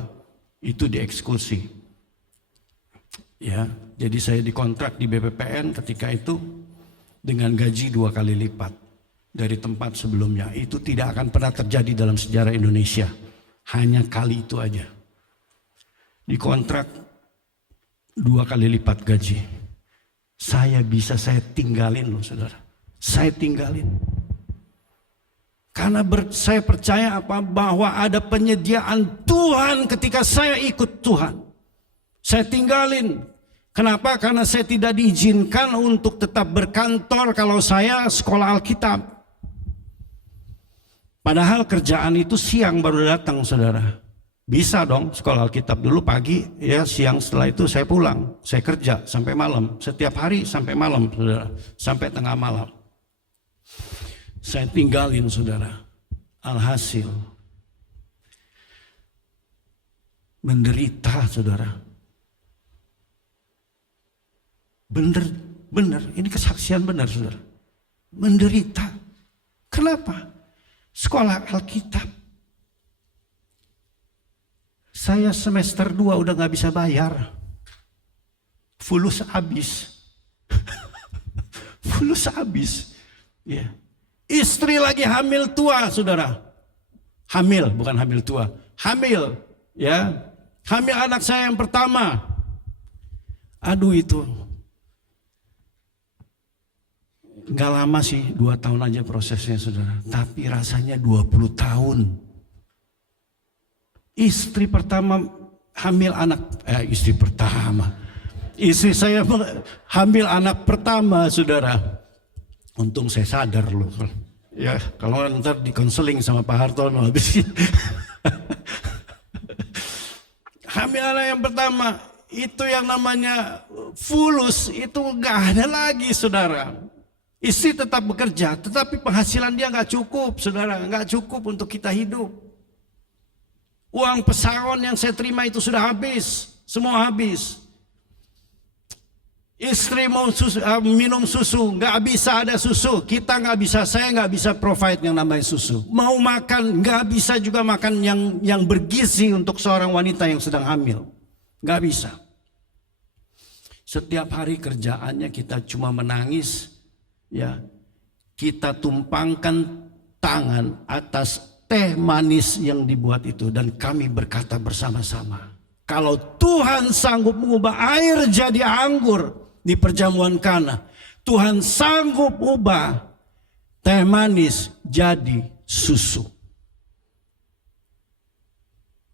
itu dieksekusi. Ya, jadi saya dikontrak di BPPN ketika itu dengan gaji 2 kali lipat dari tempat sebelumnya. Itu tidak akan pernah terjadi dalam sejarah Indonesia. Hanya kali itu aja. Dikontrak 2 kali lipat gaji. Saya tinggalin loh, saudara. Saya tinggalin. Karena saya percaya bahwa ada penyediaan Tuhan ketika saya ikut Tuhan. Saya tinggalin. Kenapa? Karena saya tidak diizinkan untuk tetap berkantor kalau saya sekolah Alkitab. Padahal kerjaan itu siang baru datang, saudara. Bisa dong sekolah Alkitab dulu pagi, ya siang, setelah itu saya pulang. Saya kerja sampai malam, setiap hari sampai malam, saudara. Sampai tengah malam. Saya tinggalin, saudara. Alhasil menderita, saudara. Bener, ini kesaksian benar, saudara. Menderita. Kenapa? Sekolah Alkitab. Saya semester 2 udah gak bisa bayar. Fulus habis. Fulus habis. Ya. Istri lagi hamil tua, saudara. Hamil, bukan hamil tua. Hamil, ya. Hamil anak saya yang pertama. Aduh itu. Gak lama sih, 2 tahun aja prosesnya, saudara. Tapi rasanya 20 tahun. Istri pertama hamil anak, istri saya hamil anak pertama, saudara. Untung saya sadar loh. Ya, kalau ntar dikonseling sama Pak Hartono habis. Hamil anak yang pertama, itu yang namanya fulus, itu gak ada lagi, saudara. Istri tetap bekerja, tetapi penghasilan dia gak cukup, saudara. Gak cukup untuk kita hidup. Uang pesangon yang saya terima itu sudah habis. Semua habis. Istri mau minum susu, gak bisa ada susu. Kita gak bisa, saya gak bisa provide yang namanya susu. Mau makan, gak bisa juga makan yang bergizi untuk seorang wanita yang sedang hamil. Gak bisa. Setiap hari kerjaannya kita cuma menangis. Ya, kita tumpangkan tangan atas teh manis yang dibuat itu, dan kami berkata bersama-sama, kalau Tuhan sanggup mengubah air jadi anggur di perjamuan Kana, Tuhan sanggup ubah teh manis jadi susu.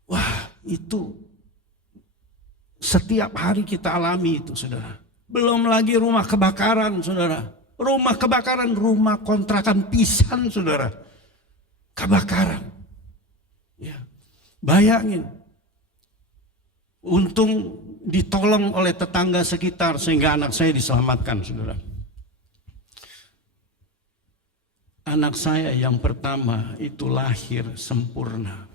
Wah, itu setiap hari kita alami itu, saudara. Belum lagi rumah kebakaran, saudara. Rumah kebakaran, rumah kontrakan pisan, saudara. Kebakaran. Ya. Bayangin. Untung ditolong oleh tetangga sekitar sehingga anak saya diselamatkan, saudara. Anak saya yang pertama itu lahir sempurna.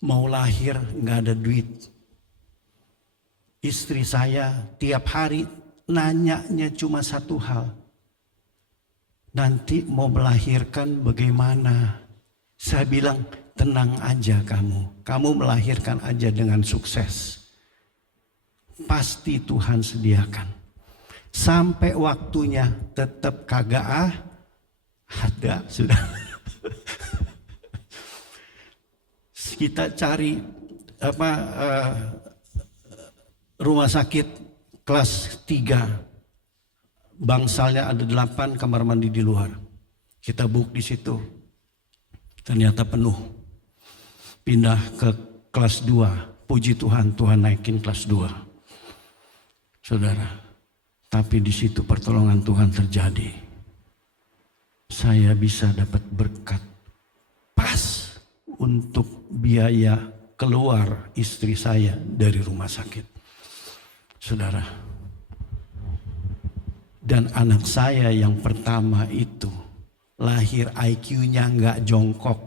Mau lahir nggak ada duit. Istri saya tiap hari nanyanya cuma satu hal. Nanti mau melahirkan bagaimana? Saya bilang, tenang aja kamu. Kamu melahirkan aja dengan sukses. Pasti Tuhan sediakan. Sampai waktunya tetap kagak ada sudah. Kita cari rumah sakit kelas 3, bangsalnya ada 8, kamar mandi di luar. Kita book di situ, ternyata penuh. Pindah ke kelas 2, puji Tuhan, Tuhan naikin kelas 2, saudara. Tapi di situ pertolongan Tuhan terjadi. Saya bisa dapat berkat pas untuk biaya keluar istri saya dari rumah sakit, saudara. Dan anak saya yang pertama itu lahir IQ-nya nggak jongkok,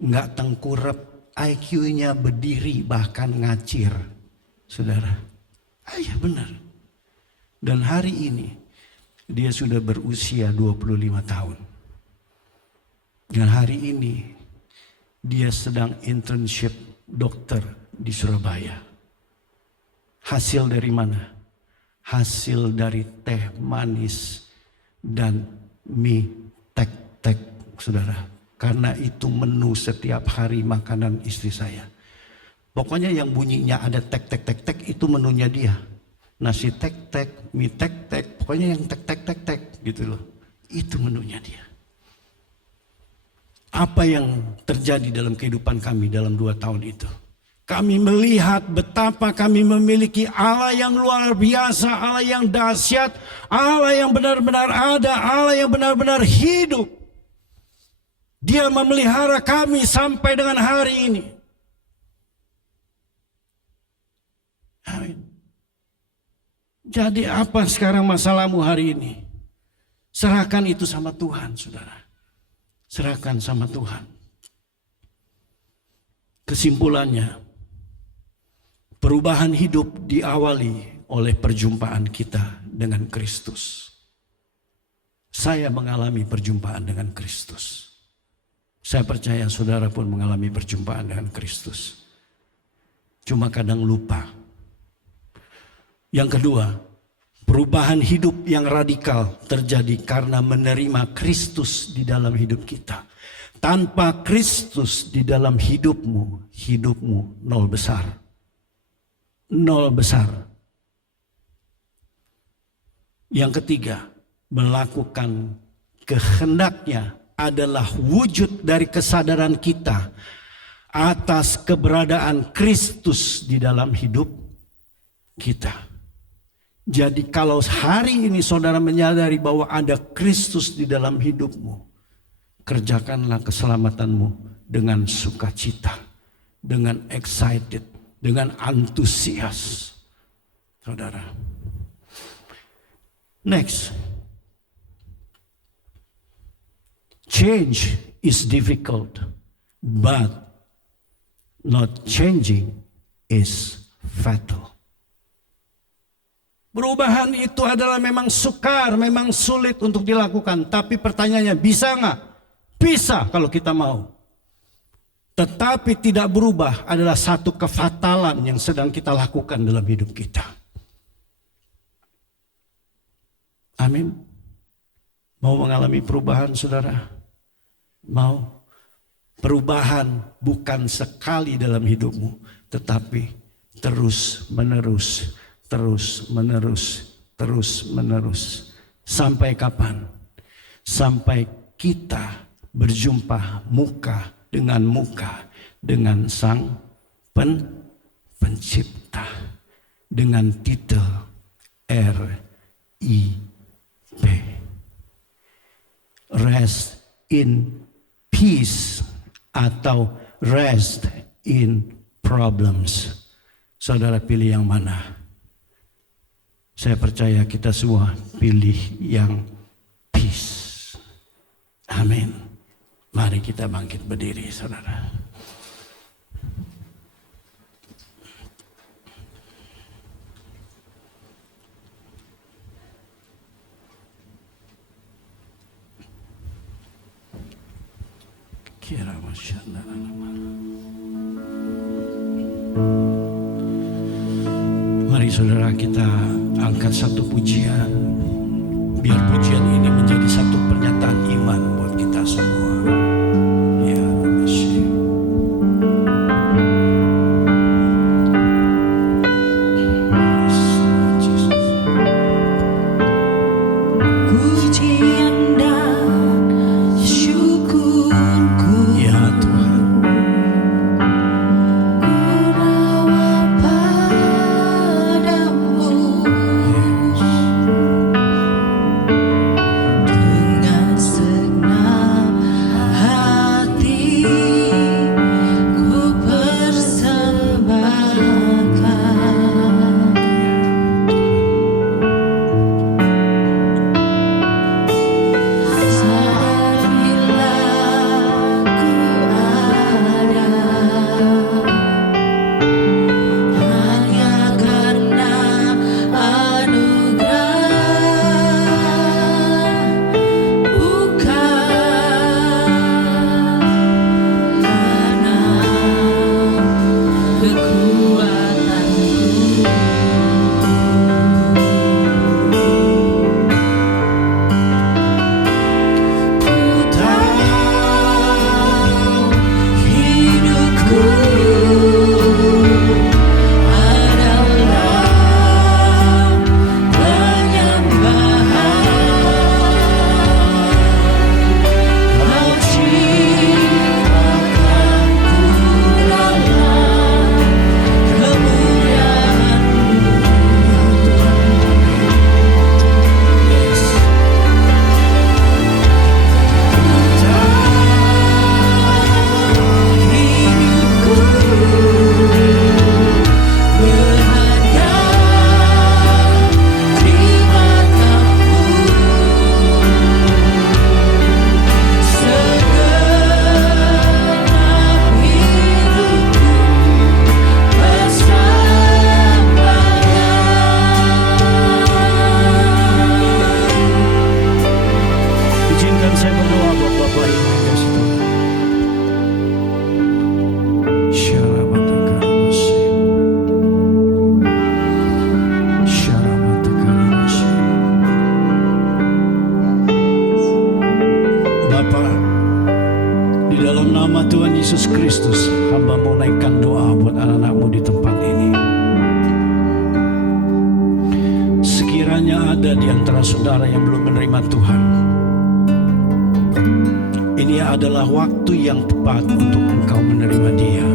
nggak tengkurap, IQ-nya berdiri bahkan ngacir, saudara. Iya benar. Dan hari ini dia sudah berusia 25 tahun. Dan hari ini dia sedang internship dokter di Surabaya. Hasil dari mana? Hasil dari teh manis dan mie tek-tek, saudara. Karena itu menu setiap hari makanan istri saya. Pokoknya yang bunyinya ada tek-tek-tek-tek itu menunya dia. Nasi tek-tek, mie tek-tek, pokoknya yang tek-tek-tek-tek gitu loh. Itu menunya dia. Apa yang terjadi dalam kehidupan kami dalam 2 tahun itu? Kami melihat betapa kami memiliki Allah yang luar biasa, Allah yang dahsyat, Allah yang benar-benar ada, Allah yang benar-benar hidup. Dia memelihara kami sampai dengan hari ini. Amin. Jadi apa sekarang masalahmu hari ini? Serahkan itu sama Tuhan, saudara. Serahkan sama Tuhan. Kesimpulannya, perubahan hidup diawali oleh perjumpaan kita dengan Kristus. Saya mengalami perjumpaan dengan Kristus. Saya percaya saudara pun mengalami perjumpaan dengan Kristus. Cuma kadang lupa. Yang kedua, perubahan hidup yang radikal terjadi karena menerima Kristus di dalam hidup kita. Tanpa Kristus di dalam hidupmu, hidupmu nol besar. Nol besar. Yang ketiga, melakukan kehendaknya adalah wujud dari kesadaran kita atas keberadaan Kristus di dalam hidup kita. Jadi kalau hari ini saudara menyadari bahwa ada Kristus di dalam hidupmu, kerjakanlah keselamatanmu dengan sukacita, dengan excited, dengan antusias, saudara. Next, change is difficult, but not changing is fatal. Perubahan itu adalah memang sukar, memang sulit untuk dilakukan. Tapi pertanyaannya, bisa nggak? Bisa kalau kita mau. Tetapi tidak berubah adalah satu kefatalan yang sedang kita lakukan dalam hidup kita. Amin. Mau mengalami perubahan, saudara? Mau? Perubahan bukan sekali dalam hidupmu, tetapi terus menerus. Terus menerus. Sampai kapan? Sampai kita berjumpa muka dengan Sang Pencipta. Dengan titel RIP. Rest in peace atau rest in problems. Saudara pilih yang mana? Saya percaya kita semua pilih yang peace. Amin. Mari kita bangkit berdiri, saudara. Kira masyaallah. Mari saudara kita angkat satu pujian. Biar pujian ini menjadi satu pernyataan iman buat kita semua. Ya, Yesus. Pujian dan syukurku Ya Tuhan. bawa padamu dengan senang hati ku persembahkan. Sadar bila ku ada hanya karena anugerah, bukan karena kekuatanku. Ku tahu hidupku adalah penyembahan. Kau ciptakanku dalam kemuliaan-Mu. Hidupku berharga di mata-Mu, segenap hidupku persembahkan. Izinkan saya berdoa buat Bapak Ibu yang kasih Tuhan. Syarabatakaramasi. Syarabatakaramasi. Bapa, di dalam nama Tuhan Yesus Kristus, hamba mau naikkan doa buat anak-anak-Mu di tempat ini. Sekiranya ada di antara saudara yang belum menerima Tuhan, ini adalah waktu yang tepat untuk engkau menerima Dia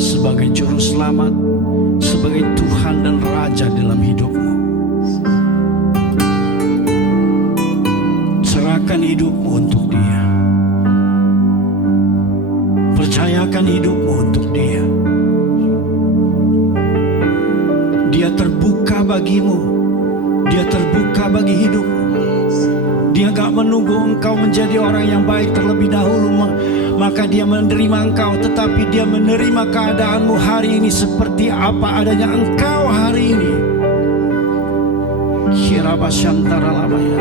sebagai juru selamat, sebagai Tuhan dan Raja dalam hidupmu. Serahkan hidupmu untuk Dia. Percayakan hidupmu untuk Dia. Dia terbuka bagimu. Dia terbuka bagi hidupmu. Dia gak menunggu engkau menjadi orang yang baik terlebih dahulu, maka Dia menerima engkau, tetapi Dia menerima keadaanmu hari ini seperti apa adanya engkau hari ini. Kirabasyantara lamaya.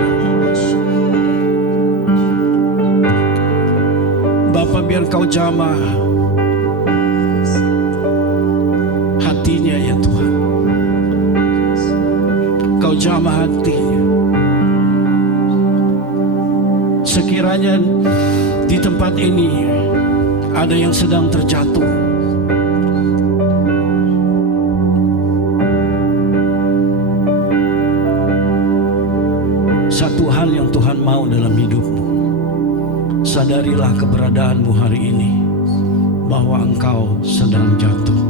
Bapa, biar Kau jamah hatinya ya Tuhan. Kau jamah hatinya. Sekiranya di tempat ini ada yang sedang terjatuh, satu hal yang Tuhan mau dalam hidupmu, sadarilah keberadaanmu hari ini, bahwa engkau sedang jatuh.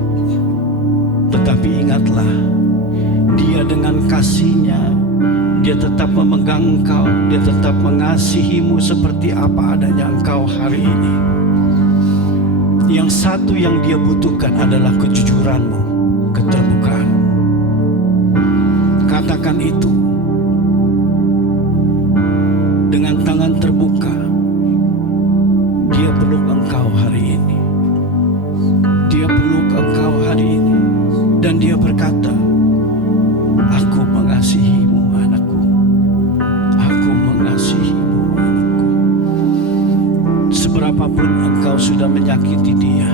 Tetapi ingatlah, Dia dengan kasih-Nya, Dia tetap memegang engkau, Dia tetap mengasihimu seperti apa adanya engkau hari ini. Yang satu yang Dia butuhkan adalah kejujuranmu, keterbukaanmu. Katakan itu dengan tangan terbuka. Dia peluk engkau hari ini. Dia peluk engkau hari ini. Dan Dia berkata, "Aku mengasihimu anakku. Aku mengasihimu anakku." Seberapapun engkau sudah menyakiti Dia,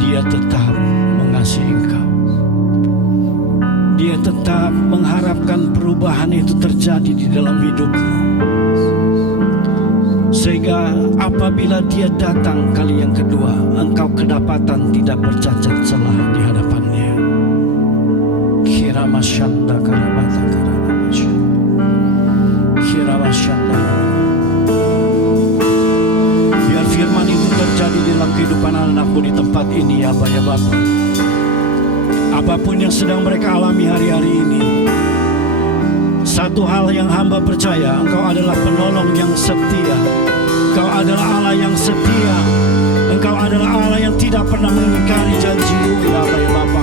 Dia tetap mengasihi engkau. dia tetap mengharapkan perubahan itu terjadi di dalam hidupmu. Sehingga apabila dia datang kali yang kedua, engkau kedapatan tidak bercacat celah di hadapannya. Kira masyanda karabata karabasya. Kira masyanda. Biar firman itu terjadi dalam kehidupan anak-anakmu di tempat ini ya Bapa ya Bapa. Apapun yang sedang mereka alami hari-hari ini, satu hal yang hamba percaya, Engkau adalah penolong yang setia. Engkau adalah Allah yang setia. Engkau adalah Allah yang tidak pernah mengingkari janji-Mu ya Bapa ya Bapa.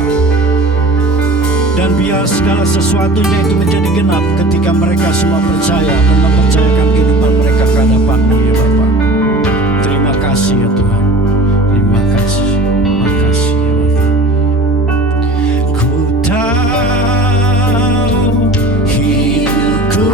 Dan biar segala sesuatunya itu menjadi genap ketika mereka semua percaya dan mempercayakan kehidupan mereka ke hadapan-Mu ya Bapa. Terima kasih ya Tuhan. Terima kasih. Terima kasih ya Bapa. Ku tahu hidupku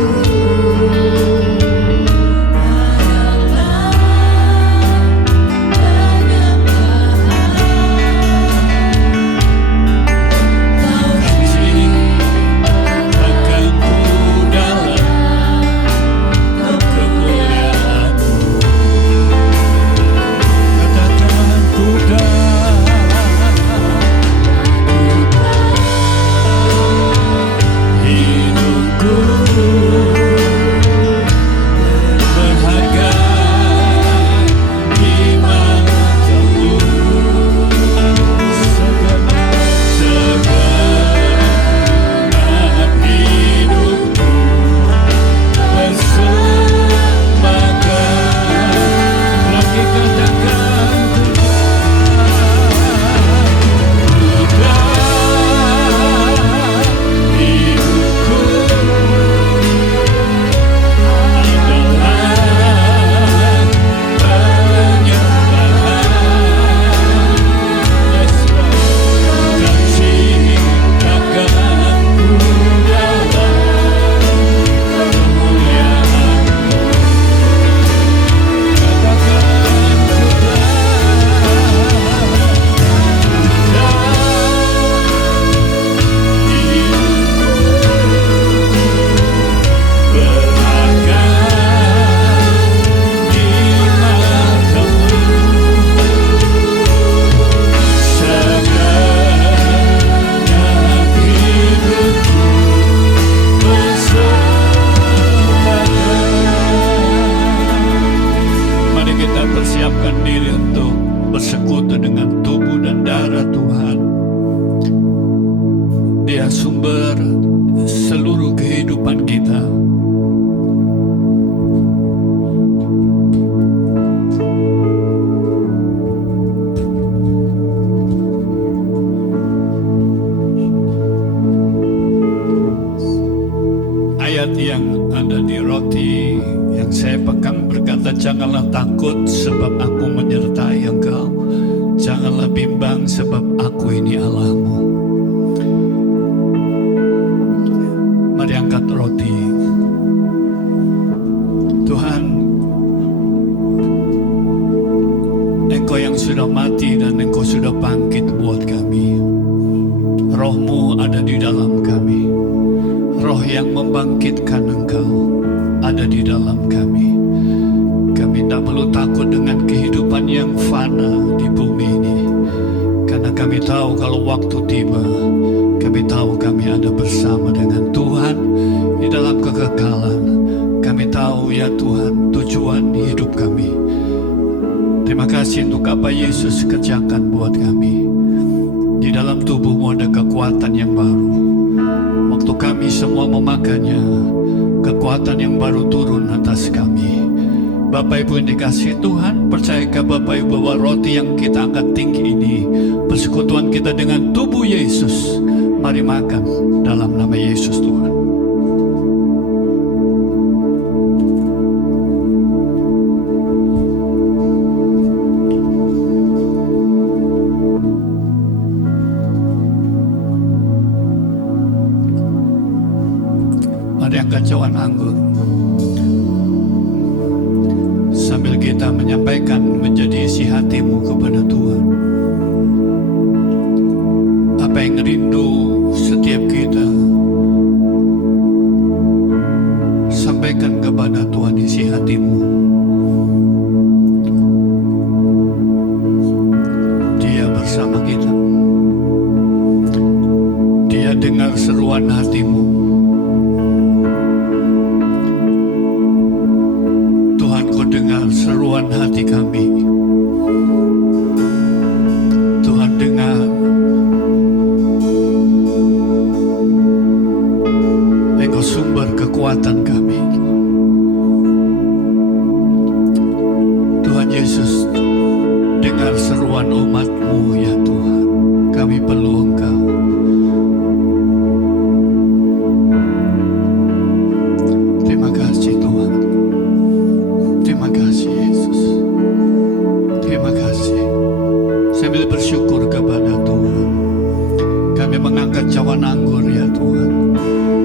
Janganlah takut sebab aku menyertai engkau. Janganlah bimbang sebab aku ini Allahmu. Mari angkat roti. Tuhan, Engkau yang sudah mati dan Engkau sudah bangkit buat kami. Roh-Mu ada di dalam kami. Roh yang membangkitkan Engkau ada di dalam kami. Kami tidak perlu takut dengan kehidupan yang fana di bumi ini. Karena kami tahu kalau waktu tiba, kami tahu kami ada bersama dengan Tuhan di dalam kekekalan. Kami tahu ya Tuhan tujuan hidup kami. Terima kasih untuk apa Yesus kerjakan buat kami. Di dalam tubuh-Mu ada kekuatan yang baru. Waktu kami semua memakannya, kekuatan yang baru turun atas kami. Bapak Ibu yang dikasihi Tuhan, percayakah Bapak Ibu bahwa roti yang kita angkat tinggi ini persekutuan kita dengan tubuh Yesus? Mari makan dalam nama Yesus Tuhan. Mari angkat cawan anggur. Sambil kita menyampaikan menjadi isi hatimu kepada Tuhan. Apa yang rindu setiap kita dengar seruan hatimu. Tuhan, kau dengar seruan hati kami. Tuhan, dengar. Engkau sumber kekuatan kami. Tuhan Yesus, dengar seruan umat-Mu ya Tuhan. Kami perlu Engkau. Terima kasih Tuhan. Terima kasih Yesus. Terima kasih. Sambil bersyukur kepada Tuhan, kami mengangkat cawan anggur ya Tuhan.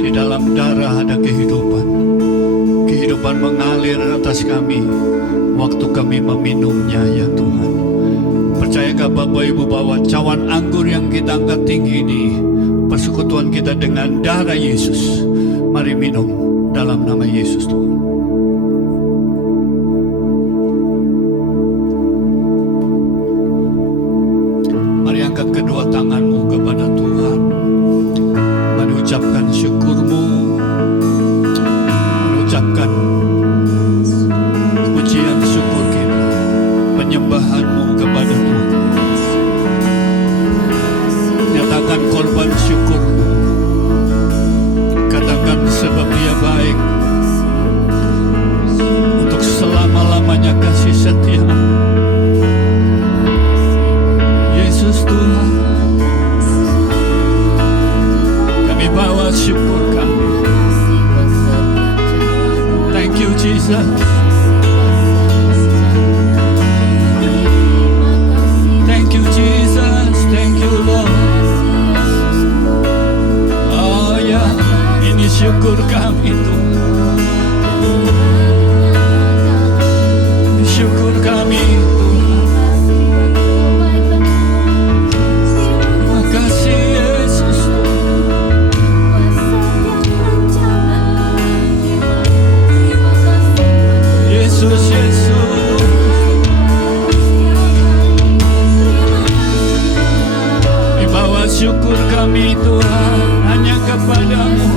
Di dalam darah ada kehidupan. Kehidupan mengalir atas kami waktu kami meminumnya ya Tuhan. Percayakah Bapak Ibu bahwa cawan anggur yang kita angkat tinggi ini persekutuan kita dengan darah Yesus. Mari minum dalam nama Yesus Tuhan. Mari angkat kedua tanganmu kepada Tuhan. Mari ucapkan syukurmu. Mari ucapkan pujian syukur kita, penyembahanmu kepada Tuhan. Nyatakan korban syukurmu. Katakan sebab Dia baik, untuk selama-lamanya kasih setia. Yesus Tuhan, kami bawa syukur kami. Thank you Jesus. Thank you Jesus. Thank you Lord. Oh ya, ini syukur kami Tuhan. Syukur kami Tuhan. Terima kasih Yesus. Yesus, Yesus. Dibawa syukur kami Tuhan hanya kepadamu.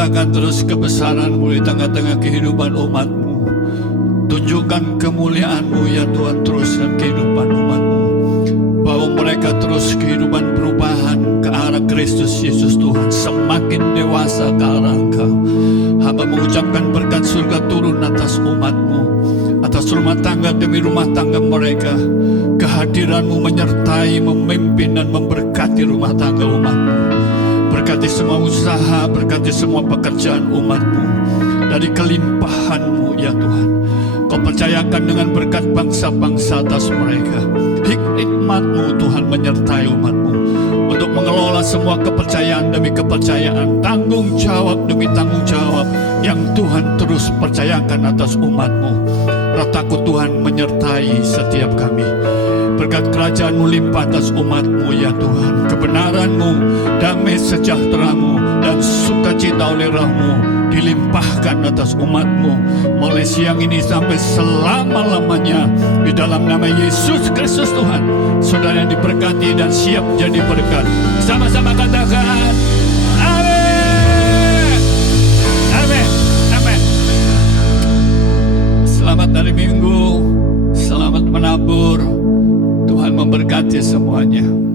Nyatakan terus kebesaran-Mu di tengah-tengah kehidupan umat-Mu. Tunjukkan kemuliaan-Mu ya Tuhan terus dalam kehidupan umat-Mu. Bahwa mereka terus kehidupan perubahan ke arah Kristus Yesus Tuhan. Semakin dewasa ke arah Engkau. Hamba mengucapkan berkat surga turun atas umat-Mu, atas rumah tangga demi rumah tangga mereka. Kehadiran-Mu menyertai, memimpin dan memberkati rumah tangga umat-Mu. Berkati semua usaha, berkati semua pekerjaan umat-Mu. Dari kelimpahan-Mu ya Tuhan, Kau percayakan dengan berkat bangsa-bangsa atas mereka. Hikmat-Mu Tuhan menyertai umat-Mu untuk mengelola semua kepercayaan demi kepercayaan, tanggung jawab demi tanggung jawab yang Tuhan terus percayakan atas umat-Mu. Rataku Tuhan menyertai setiap kami. Berkat kerajaan-Mu limpah atas umat-Mu ya Tuhan. Kebenaran-Mu, damai sejahtera-Mu, dan sukacita oleh Roh-Mu dilimpahkan atas umat-Mu mulai siang ini sampai selama-lamanya. Di dalam nama Yesus Kristus Tuhan, saudara yang diberkati dan siap jadi berkat. Sama-sama katakan amin. Amin. Amin. Selamat hari Minggu, selamat menabur. Tuhan memberkati semuanya.